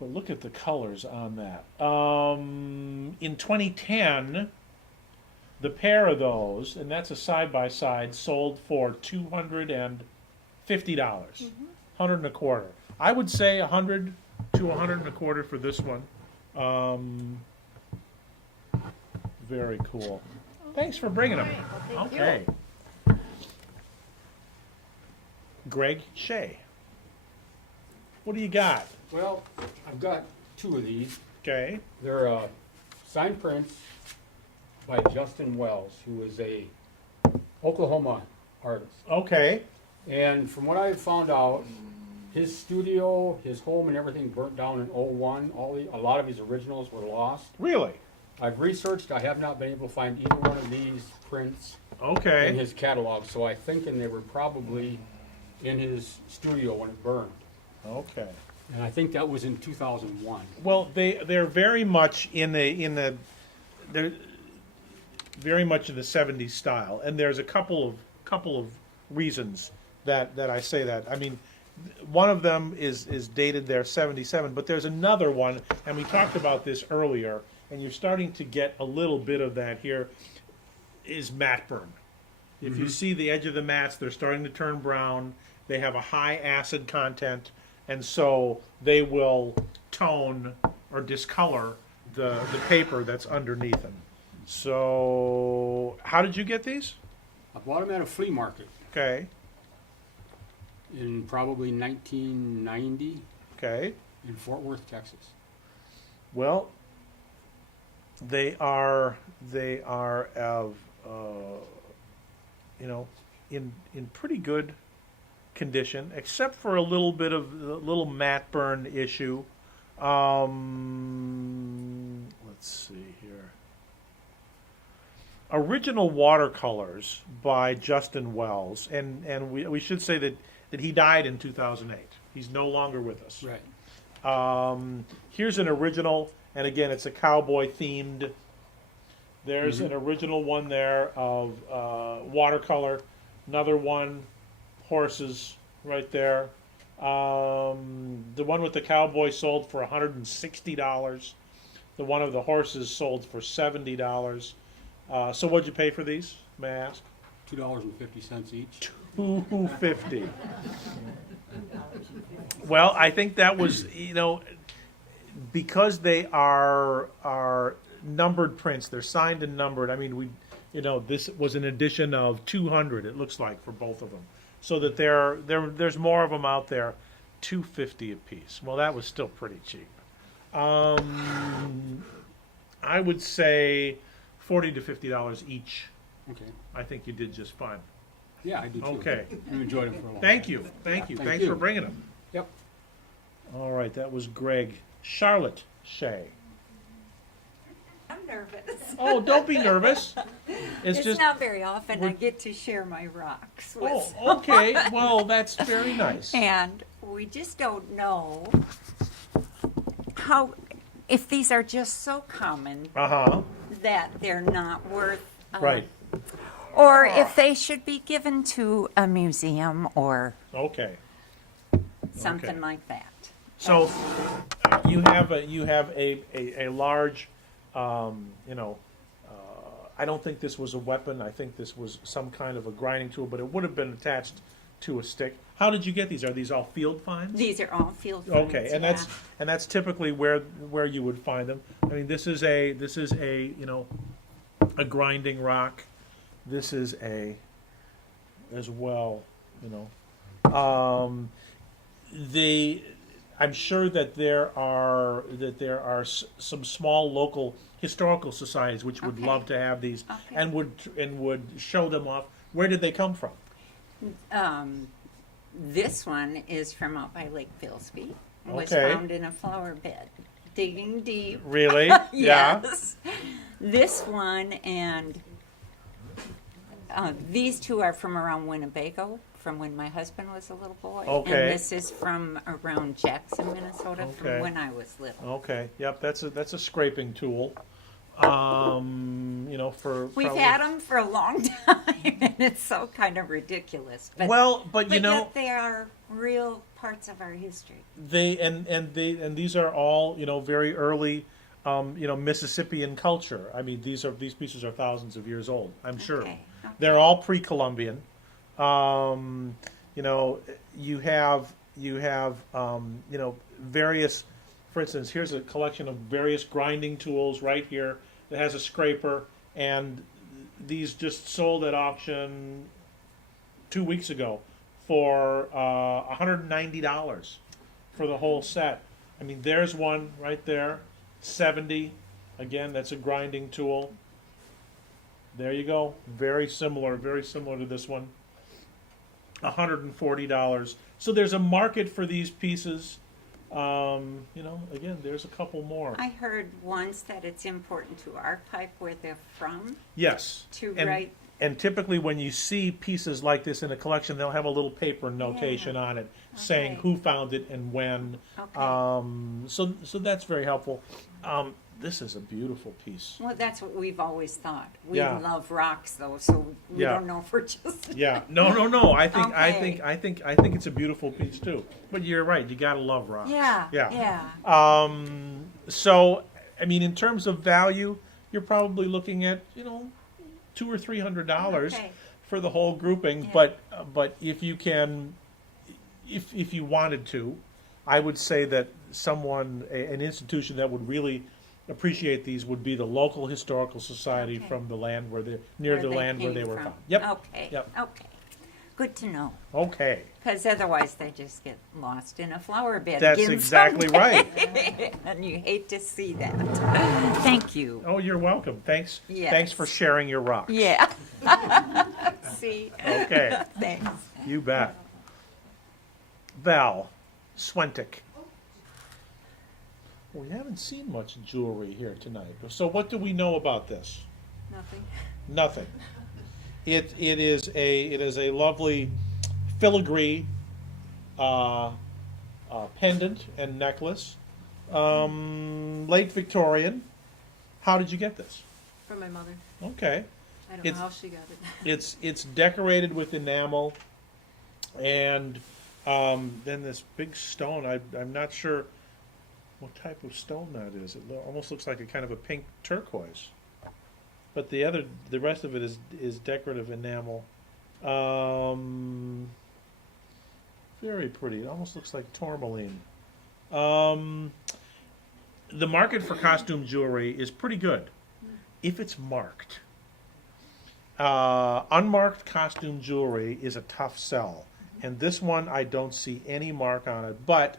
But look at the colors on that. In 2010, the pair of those, and that's a side-by-side, sold for $250. $100.25. I would say $100 to $125 for this one. Very cool. Thanks for bringing them. Well, thank Okay. Greg Shea. What do you got? Well, I've got 2 of these. Okay. They're signed prints by Justin Wells, who is a Oklahoma artist. Okay. And from what I've found out, his studio, his home, and everything burnt down in '01. A lot of his originals were lost. Really? I've researched. I have not been able to find either one of these prints Okay. in his catalog. So I think they were probably in his studio when it burned. Okay. And I think that was in 2001. Well, they're very much in the they're very much in the 70s style, and there's a couple of reasons that I say that. I mean, one of them is dated there 77, but there's another one, and we talked about this earlier, and you're starting to get a little bit of that here, is matte burn. If you see the edge of the mats, they're starting to turn brown. They have a high acid content, and so they will tone or discolor the paper that's underneath them. So, how did you get these? I bought them at a flea market Okay. in probably 1990 Okay. in Fort Worth, Texas. Well, they are of in pretty good condition, except for a little bit of a little matte burn issue. Let's see here. Original watercolors by Justin Wells, and we should say that he died in 2008. He's no longer with us. Right. Here's an original, and again, it's a cowboy themed. There's an original one there of watercolor. Another one, horses, right there. The one with the cowboy sold for $160. The one of the horses sold for $70. So what'd you pay for these, may I ask? $2.50 each. $2.50. Well, I think that was, because they are numbered prints, they're signed and numbered. I mean, this was an edition of 200. It looks like for both of them, so that there's more of them out there. $2.50 a piece. Well, that was still pretty cheap. I would say $40 to $50 each. Okay. I think you did just fine. Yeah, I do too. Okay. You enjoyed it for a long Thank time. you. Thank you. Thank Thanks you. for bringing them. Yep. All right, that was Greg. Charlotte Shea. I'm nervous. Oh, don't be nervous. It's just not very often I get to share my rocks with. Oh, okay. Well, that's very nice. And we just don't know if these are just so common that they're not worth right. Or if they should be given to a museum or something like that. So you have a large, I don't think this was a weapon. I think this was some kind of a grinding tool, but it would have been attached to a stick. How did you get these? Are these all field finds? These are all field finds. Okay, and that's typically where you would find them. I mean, this is a grinding rock. This is as well, I'm sure that there are some small local historical societies which would love to have these and would show them off. Where did they come from? This one is from out by Lake Bilsby. It was Okay. found in a flower bed, digging deep. Really? Yes. This one and these two are from around Winnebago, from when my husband was a little boy. Okay. And this is from around Jackson, Minnesota, Okay. from when I was little. Okay. Yep. That's a scraping tool. We've had them for a long time, and it's so kind of ridiculous. But, but yet they are real parts of our history. These are all very early Mississippian culture. I mean, these pieces are thousands of years old. I'm sure. They're all pre-Columbian. You have various. For instance, here's a collection of various grinding tools right here that has a scraper, and these just sold at auction 2 weeks ago for $190 for the whole set. I mean, there's one right there, $70. Again, that's a grinding tool. There you go. Very similar to this one. $140. So there's a market for these pieces. Again, there's a couple more. I heard once that it's important to archive where they're from. Yes. And typically when you see pieces like this in a collection, they'll have a little paper notation on it saying who found it and when. So that's very helpful. This is a beautiful piece. Well, that's what we've always thought. We Yeah. love rocks, though, so we don't know if we're just. Yeah. No. I think it's a beautiful piece too. But you're right. You gotta love rocks. Yeah. So, I mean, in terms of value, you're probably looking at $200 or $300 for the whole grouping, Yeah. but if you can, if you wanted to, I would say that an institution that would really appreciate these would be the local historical society Okay. from the land where they near Where the they land where came they were from. found. Yep. Okay. Yep. Okay. Good to know. Okay. Because otherwise they just get lost in a flower bed. That's again exactly someday. And you hate to see that. Thank you. Oh, you're welcome. Thanks. Yes. Thanks for sharing your rocks. Yeah. See? Okay. Thanks. You bet. Val Swentick. We haven't seen much jewelry here tonight. So what do we know about this? Nothing. Nothing. It is a lovely filigree pendant and necklace. Late Victorian. How did you get this? From my mother. Okay. I don't know how she got it. It's decorated with enamel, and then this big stone. I'm not sure what type of stone that is. It almost looks like a kind of a pink turquoise. But the rest of it is decorative enamel. Very pretty. It almost looks like tourmaline. The market for costume jewelry is pretty good if it's marked. Unmarked costume jewelry is a tough sell, and this one I don't see any mark on it, but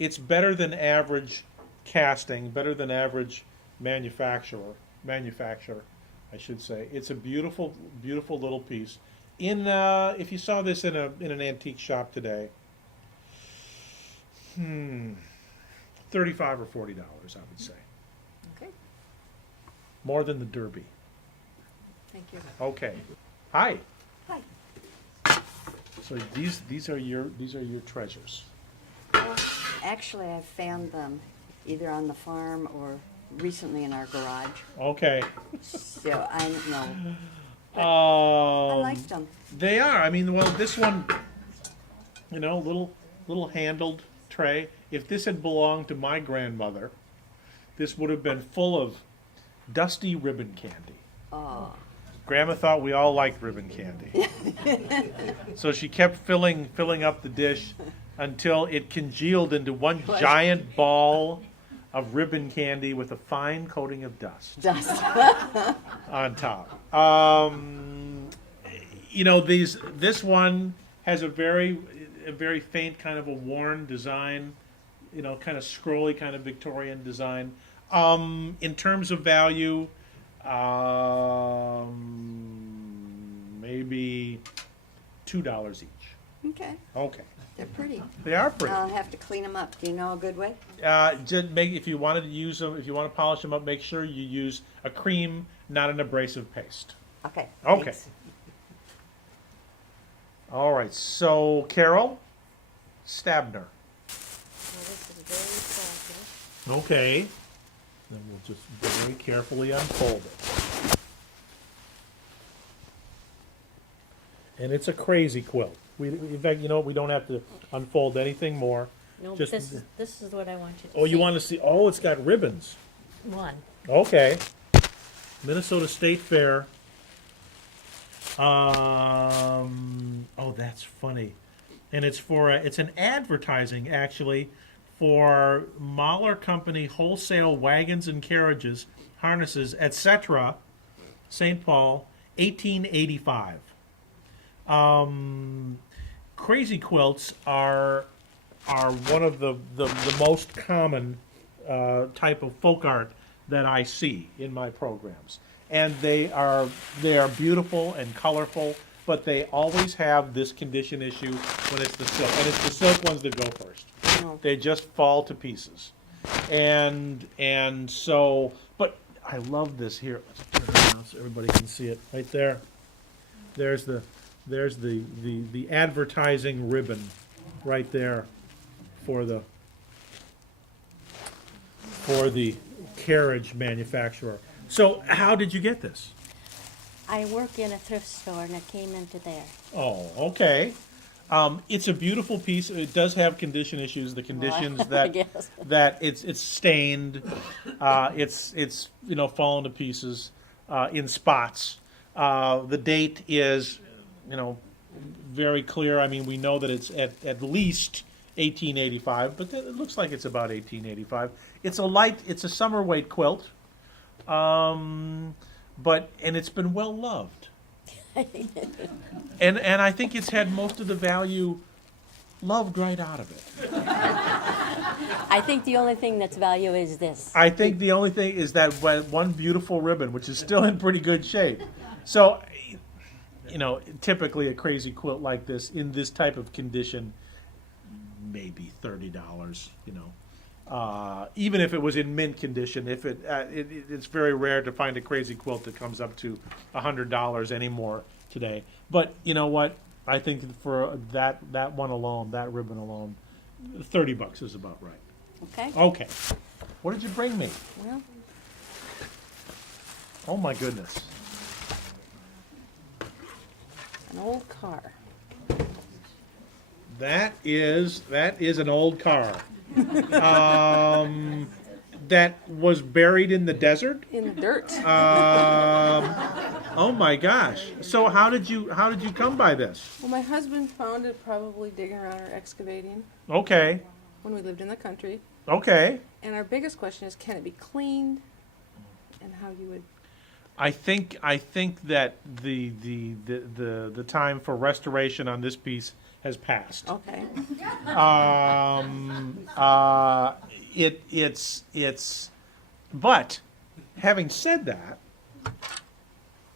it's better than average casting, better than average manufacture, I should say. It's a beautiful, beautiful little piece. If you saw this in an antique shop today, $35 or $40, I would say. Okay. More than the Derby. Thank you. Okay. Hi. Hi. So these are your treasures. Well, actually, I found them either on the farm or recently in our garage. Okay. So I don't know. But I liked them. They are. I mean, well, this one, little handled tray. If this had belonged to my grandmother, this would have been full of dusty ribbon candy. Oh. Grandma thought we all liked ribbon candy. So she kept filling up the dish until it congealed into one giant ball of ribbon candy with a fine coating of dust. On top. This one has a very faint kind of a worn design, kind of scrolly kind of Victorian design. In terms of value, maybe $2 each. Okay. Okay. They're pretty. They are pretty. I'll have to clean them up. Do you know a good way? If you wanted to use them, if you want to polish them up, make sure you use a cream, not an abrasive paste. Okay. Okay. Thanks. All right. So Carol Stabner. Okay. Then we'll just very carefully unfold it. And it's a crazy quilt. In fact, we don't have to unfold anything more. No, Just- this is what I want you to see. Oh, you want to see? Oh, it's got ribbons. One. Okay. Minnesota State Fair. Oh, that's funny. And it's it's an advertising, actually, for Mahler Company Wholesale Wagons and Carriages, Harnesses, etc., St. Paul, 1885. Crazy quilts are one of the most common type of folk art that I see in my programs, and they are beautiful and colorful, but they always have this condition issue when it's the silk, and it's the silk ones that go first. Oh. They just fall to pieces, and so. But I love this here. Let's turn it around so everybody can see it right there. There's the advertising ribbon right there for the carriage manufacturer. So how did you get this? I work in a thrift store and it came into there. Oh, okay. It's a beautiful piece. It does have condition issues. The conditions I guess. that it's stained, it's fallen to pieces in spots. The date is, very clear. I mean, we know that it's at least 1885, but it looks like it's about 1885. It's a summer weight quilt, and it's been well loved. And I think it's had most of the value loved right out of it. I think the only thing that's value is this. I think the only thing is that one beautiful ribbon, which is still in pretty good shape. So, typically a crazy quilt like this in this type of condition, maybe $30. Even if it was in mint condition, if it's very rare to find a crazy quilt that comes up to $100 anymore today. But you know what? I think for that one alone, that ribbon alone, $30 is about right. Okay. Okay. What did you bring me? Well, Oh my goodness. An old car. That is an old car. That was buried in the desert. In the dirt. Oh my gosh! So how did you come by this? Well, my husband found it probably digging around or excavating Okay. when we lived in the country. Okay. And our biggest question is, can it be cleaned? And how you would. I think that the time for restoration on this piece has passed. Okay. It's but having said that,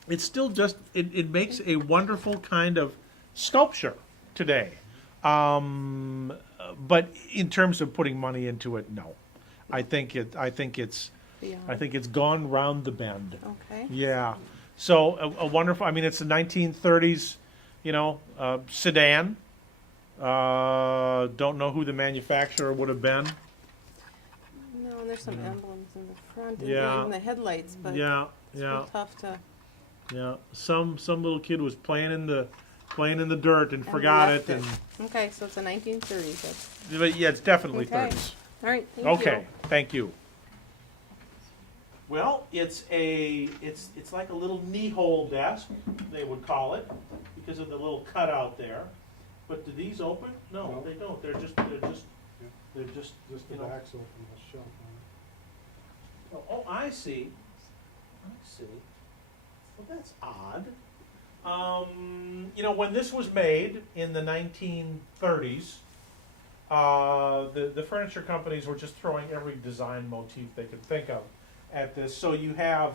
it's still just it makes a wonderful kind of sculpture today. But in terms of putting money into it, no. I think it's gone round the bend. Okay. Yeah. So a wonderful. I mean, it's a 1930s, sedan. Don't know who the manufacturer would have been. No, and there's some emblems in the front and Yeah. in the headlights, but Yeah, it's yeah. real tough to. Yeah. Some little kid was playing in the dirt and forgot it, left and Okay, so it's a 1930s. That's, but yeah, it's definitely Okay. 30s. all right. Thank Okay, you. thank you. Well, it's like a little knee hole desk, they would call it, because of the little cutout there. But do these open? No, they don't. They're just Just the you know. backs open, the shelf on it. Oh, I see. Well, that's odd. When this was made in the 1930s, the furniture companies were just throwing every design motif they could think of at this. So you have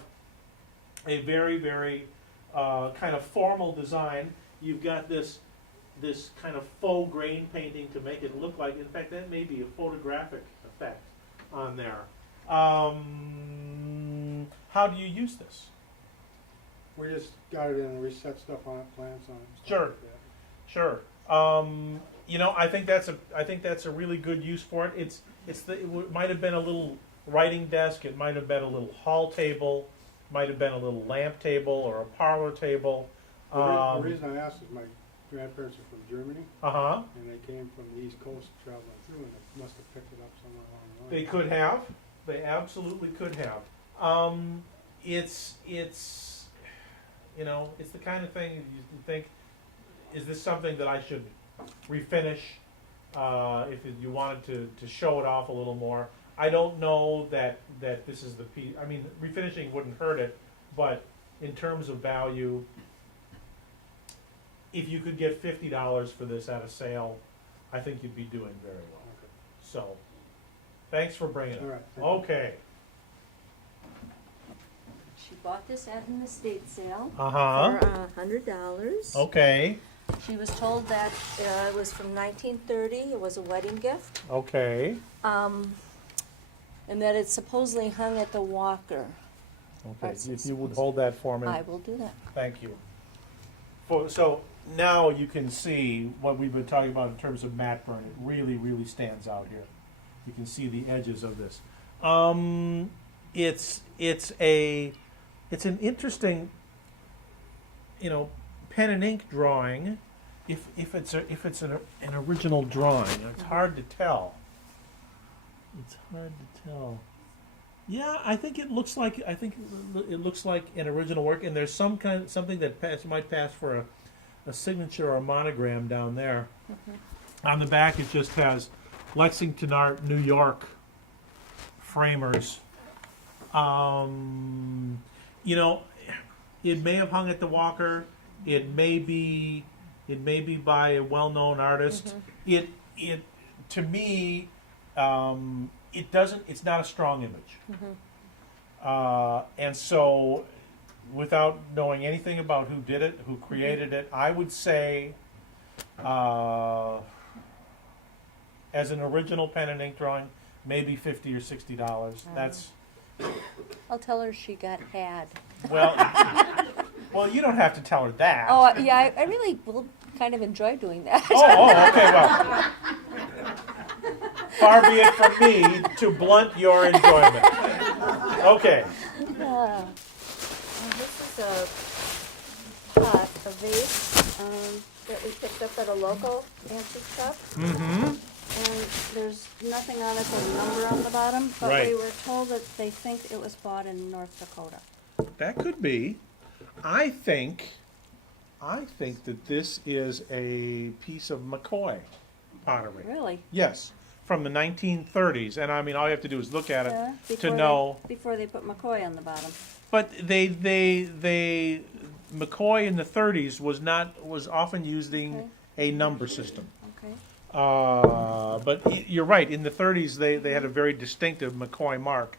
a very, very kind of formal design. You've got this kind of faux grain painting to make it look like, in fact, that may be a photographic effect on there. How do you use this? We just got it in and reset stuff on it, plants on it. stuff Sure. like that. Sure. I think that's a really good use for it. It might have been a little writing desk. It might have been a little hall table. Might have been a little lamp table or a parlor table. The reason I asked is my grandparents are from Germany. Uh-huh. And they came from the East Coast traveling through, and they must have picked it up somewhere along the line. They could have. They absolutely could have. It's the kind of thing you think, is this something that I should refinish if you wanted to show it off a little more? I don't know that this is the piece. I mean, refinishing wouldn't hurt it, but in terms of value, if you could get $50 for this at a sale, I think you'd be doing very well. Okay. So, thanks for bringing it. All right, thank you. Okay. She bought this at an estate sale Uh-huh. for $100. Okay. She was told that it was from 1930. It was a wedding gift, Okay. and that it supposedly hung at the Walker. Okay. If you would hold that for me. I will do that. Thank you. So now you can see what we've been talking about in terms of matte burn. It really, really stands out here. You can see the edges of this. It's an interesting, pen and ink drawing. If it's an original drawing, it's hard to tell. It's hard to tell. Yeah, I think it looks like an original work, and there's something that might pass for a signature or a monogram down there. On the back, it just has Lexington Art, New York, framers. You know, it may have hung at the Walker. It may be by a well-known artist. It to me, it doesn't. It's not a strong image. And so, without knowing anything about who did it, who created it, I would say, as an original pen and ink drawing, maybe $50 or $60. That's I'll tell her she got had. well. Well, you don't have to tell her that. Oh, yeah, I really will kind of enjoy doing that. Okay, well. Far be it from me to blunt your enjoyment. Okay. This is a pot, a vase that we picked up at a local antique shop. And there's nothing on it, there's a number on the bottom, but Right. we were told that they think it was bought in North Dakota. That could be. I think that this is a piece of McCoy pottery. Really? Yes, from the 1930s, and I mean, all you have to do is look at Yeah, it to know. Before they put McCoy on the bottom. But they McCoy in the 30s was often using a number system. Okay. But you're right. In the 30s, they had a very distinctive McCoy mark.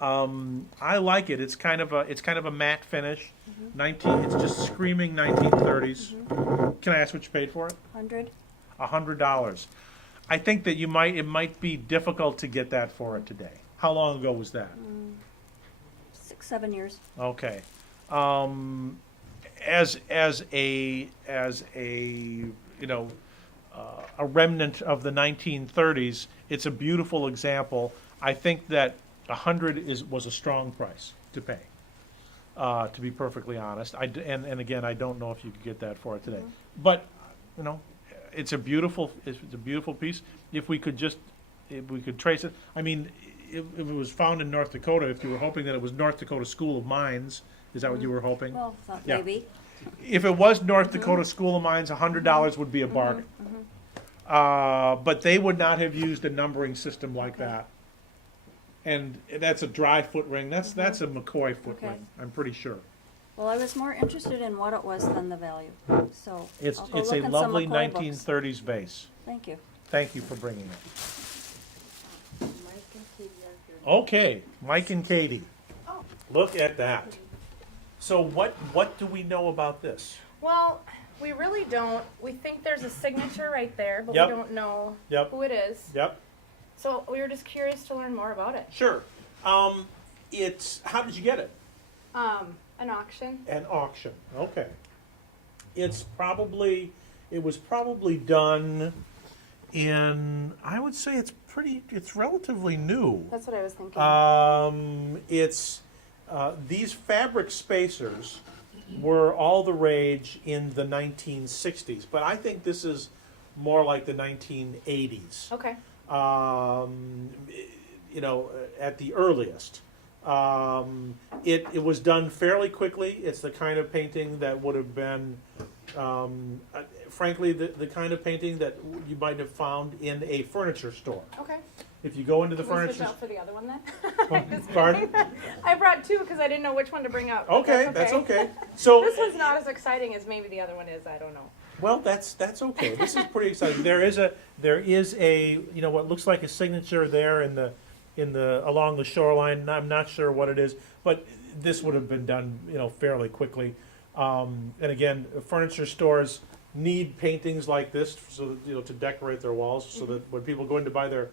I like it. It's kind of a matte finish. It's just screaming 1930s. Can I ask what you paid for it? $100. I think that it might be difficult to get that for it today. How long ago was that? 6-7 years. Okay. As a a remnant of the 1930s, it's a beautiful example. I think that $100 was a strong price to pay. To be perfectly honest, and again, I don't know if you could get that for it today. But it's a beautiful piece. If we could trace it, I mean, if it was found in North Dakota, if you were hoping that it was North Dakota School of Mines, is that what you were hoping? Well, thought Yeah. maybe. If it was North Dakota School of Mines, $100 would be a bargain. But they would not have used a numbering system like that. And that's a dry foot ring. That's a McCoy foot ring, I'm pretty sure. Well, I was more interested in what it was than the value. So It's I'll go a look in some lovely McCoy books. 1930s vase. Thank you. Thank you for bringing it. Okay, Mike and Katie. Look at that. So what do we know about this? Well, we really don't. We think there's a signature right there, but Yep. we don't know Yep. who it is. Yep. So we were just curious to learn more about it. Sure. How did you get it? An auction. An auction. Okay. It was probably done in, I would say it's relatively new. That's what I was thinking. These fabric spacers were all the rage in the 1960s, but I think this is more like the 1980s. Okay. At the earliest. It was done fairly quickly. It's the kind of painting that would have been, frankly, the kind of painting that you might have found in a furniture store. Okay. If you go into the Can we furniture switch out for the other one then? Just Pardon? kidding. I brought two because I didn't know which one to bring up. but Okay, that's okay. So this one's not as exciting as maybe the other one is. I don't know. well, that's okay. This is pretty exciting. There is a what looks like a signature there in the along the shoreline. I'm not sure what it is, but this would have been done fairly quickly. And again, furniture stores need paintings like this so that, to decorate their walls, so that when people go in to buy their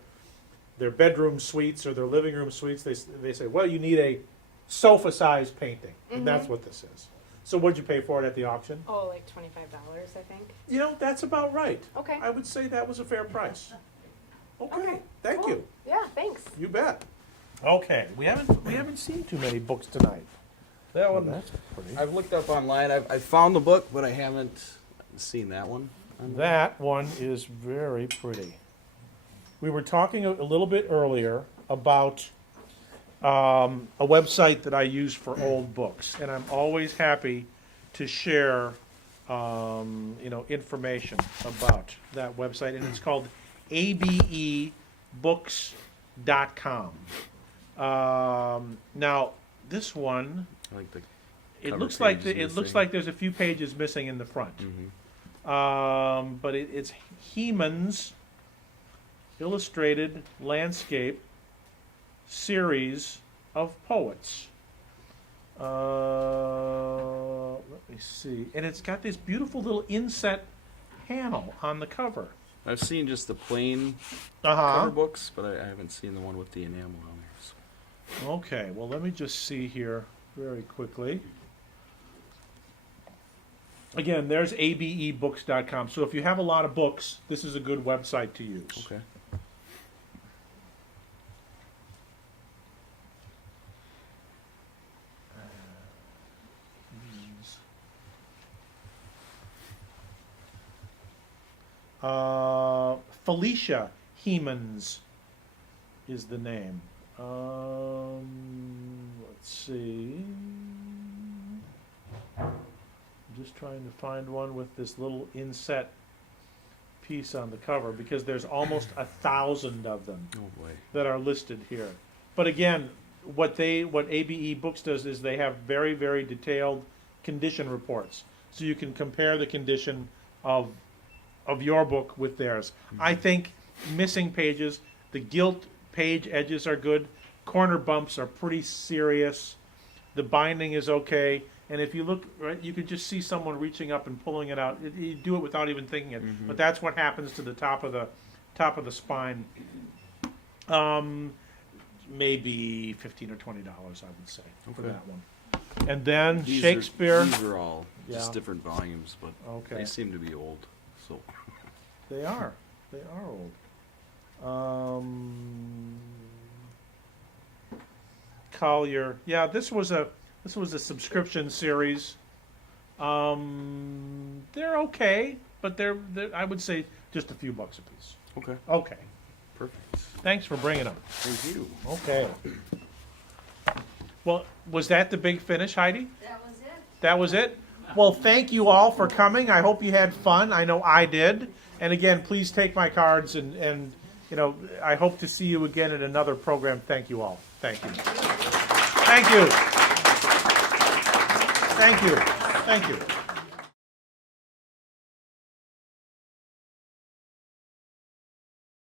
bedroom suites or their living room suites, they say, well, you need a sofa-sized painting, and that's what this is. So what'd you pay for it at the auction? Oh, like $25, I think. That's about right. Okay. I would say that was a fair price. Okay, thank cool. you. Yeah, thanks. You bet. Okay, we haven't seen too many books tonight. That one, that's pretty. I've looked up online. I found the book, but I haven't seen that one. That one is very pretty. We were talking a little bit earlier about a website that I use for old books, and I'm always happy to share, information about that website, and it's called abebooks.com. Now, this one, I like the it cover looks like page is it looks missing. like there's a few pages missing in the front. But it's Heman's illustrated landscape series of poets. Let me see. And it's got this beautiful little inset panel on the cover. I've seen just the plain Uh-huh. cover books, but I haven't seen the one with the enamel on there. So. Okay, well, let me just see here very quickly. Again, there's abebooks.com. So if you have a lot of books, this is a good website to use. Okay. Felicia Hemans is the name. Let's see. I'm just trying to find one with this little inset piece on the cover because there's almost 1,000 of them that are listed here. But again, what ABE Books does is they have very, very detailed condition reports, so you can compare the condition of your book with theirs. I think missing pages, the gilt page edges are good, corner bumps are pretty serious, the binding is okay, and if you look, right, you can just see someone reaching up and pulling it out. You do it without even thinking it, but that's what happens to the top of the spine. Maybe $15 or $20, I would say, for Okay. that one. And then These Shakespeare. These are all just Yeah. different volumes, but Okay. they seem to be old. So. They are old. Collier. Yeah, this was a subscription series. They're okay, but they're I would say just a few bucks a piece. Okay. Okay. Perfect. Thanks for bringing them. Thank you. Okay. Well, was that the big finish, Heidi? That was it. That was it? Well, thank you all for coming. I hope you had fun. I know I did. And again, please take my cards and I hope to see you again at another program. Thank you all. Thank you. Thank you. Thank you. Thank you.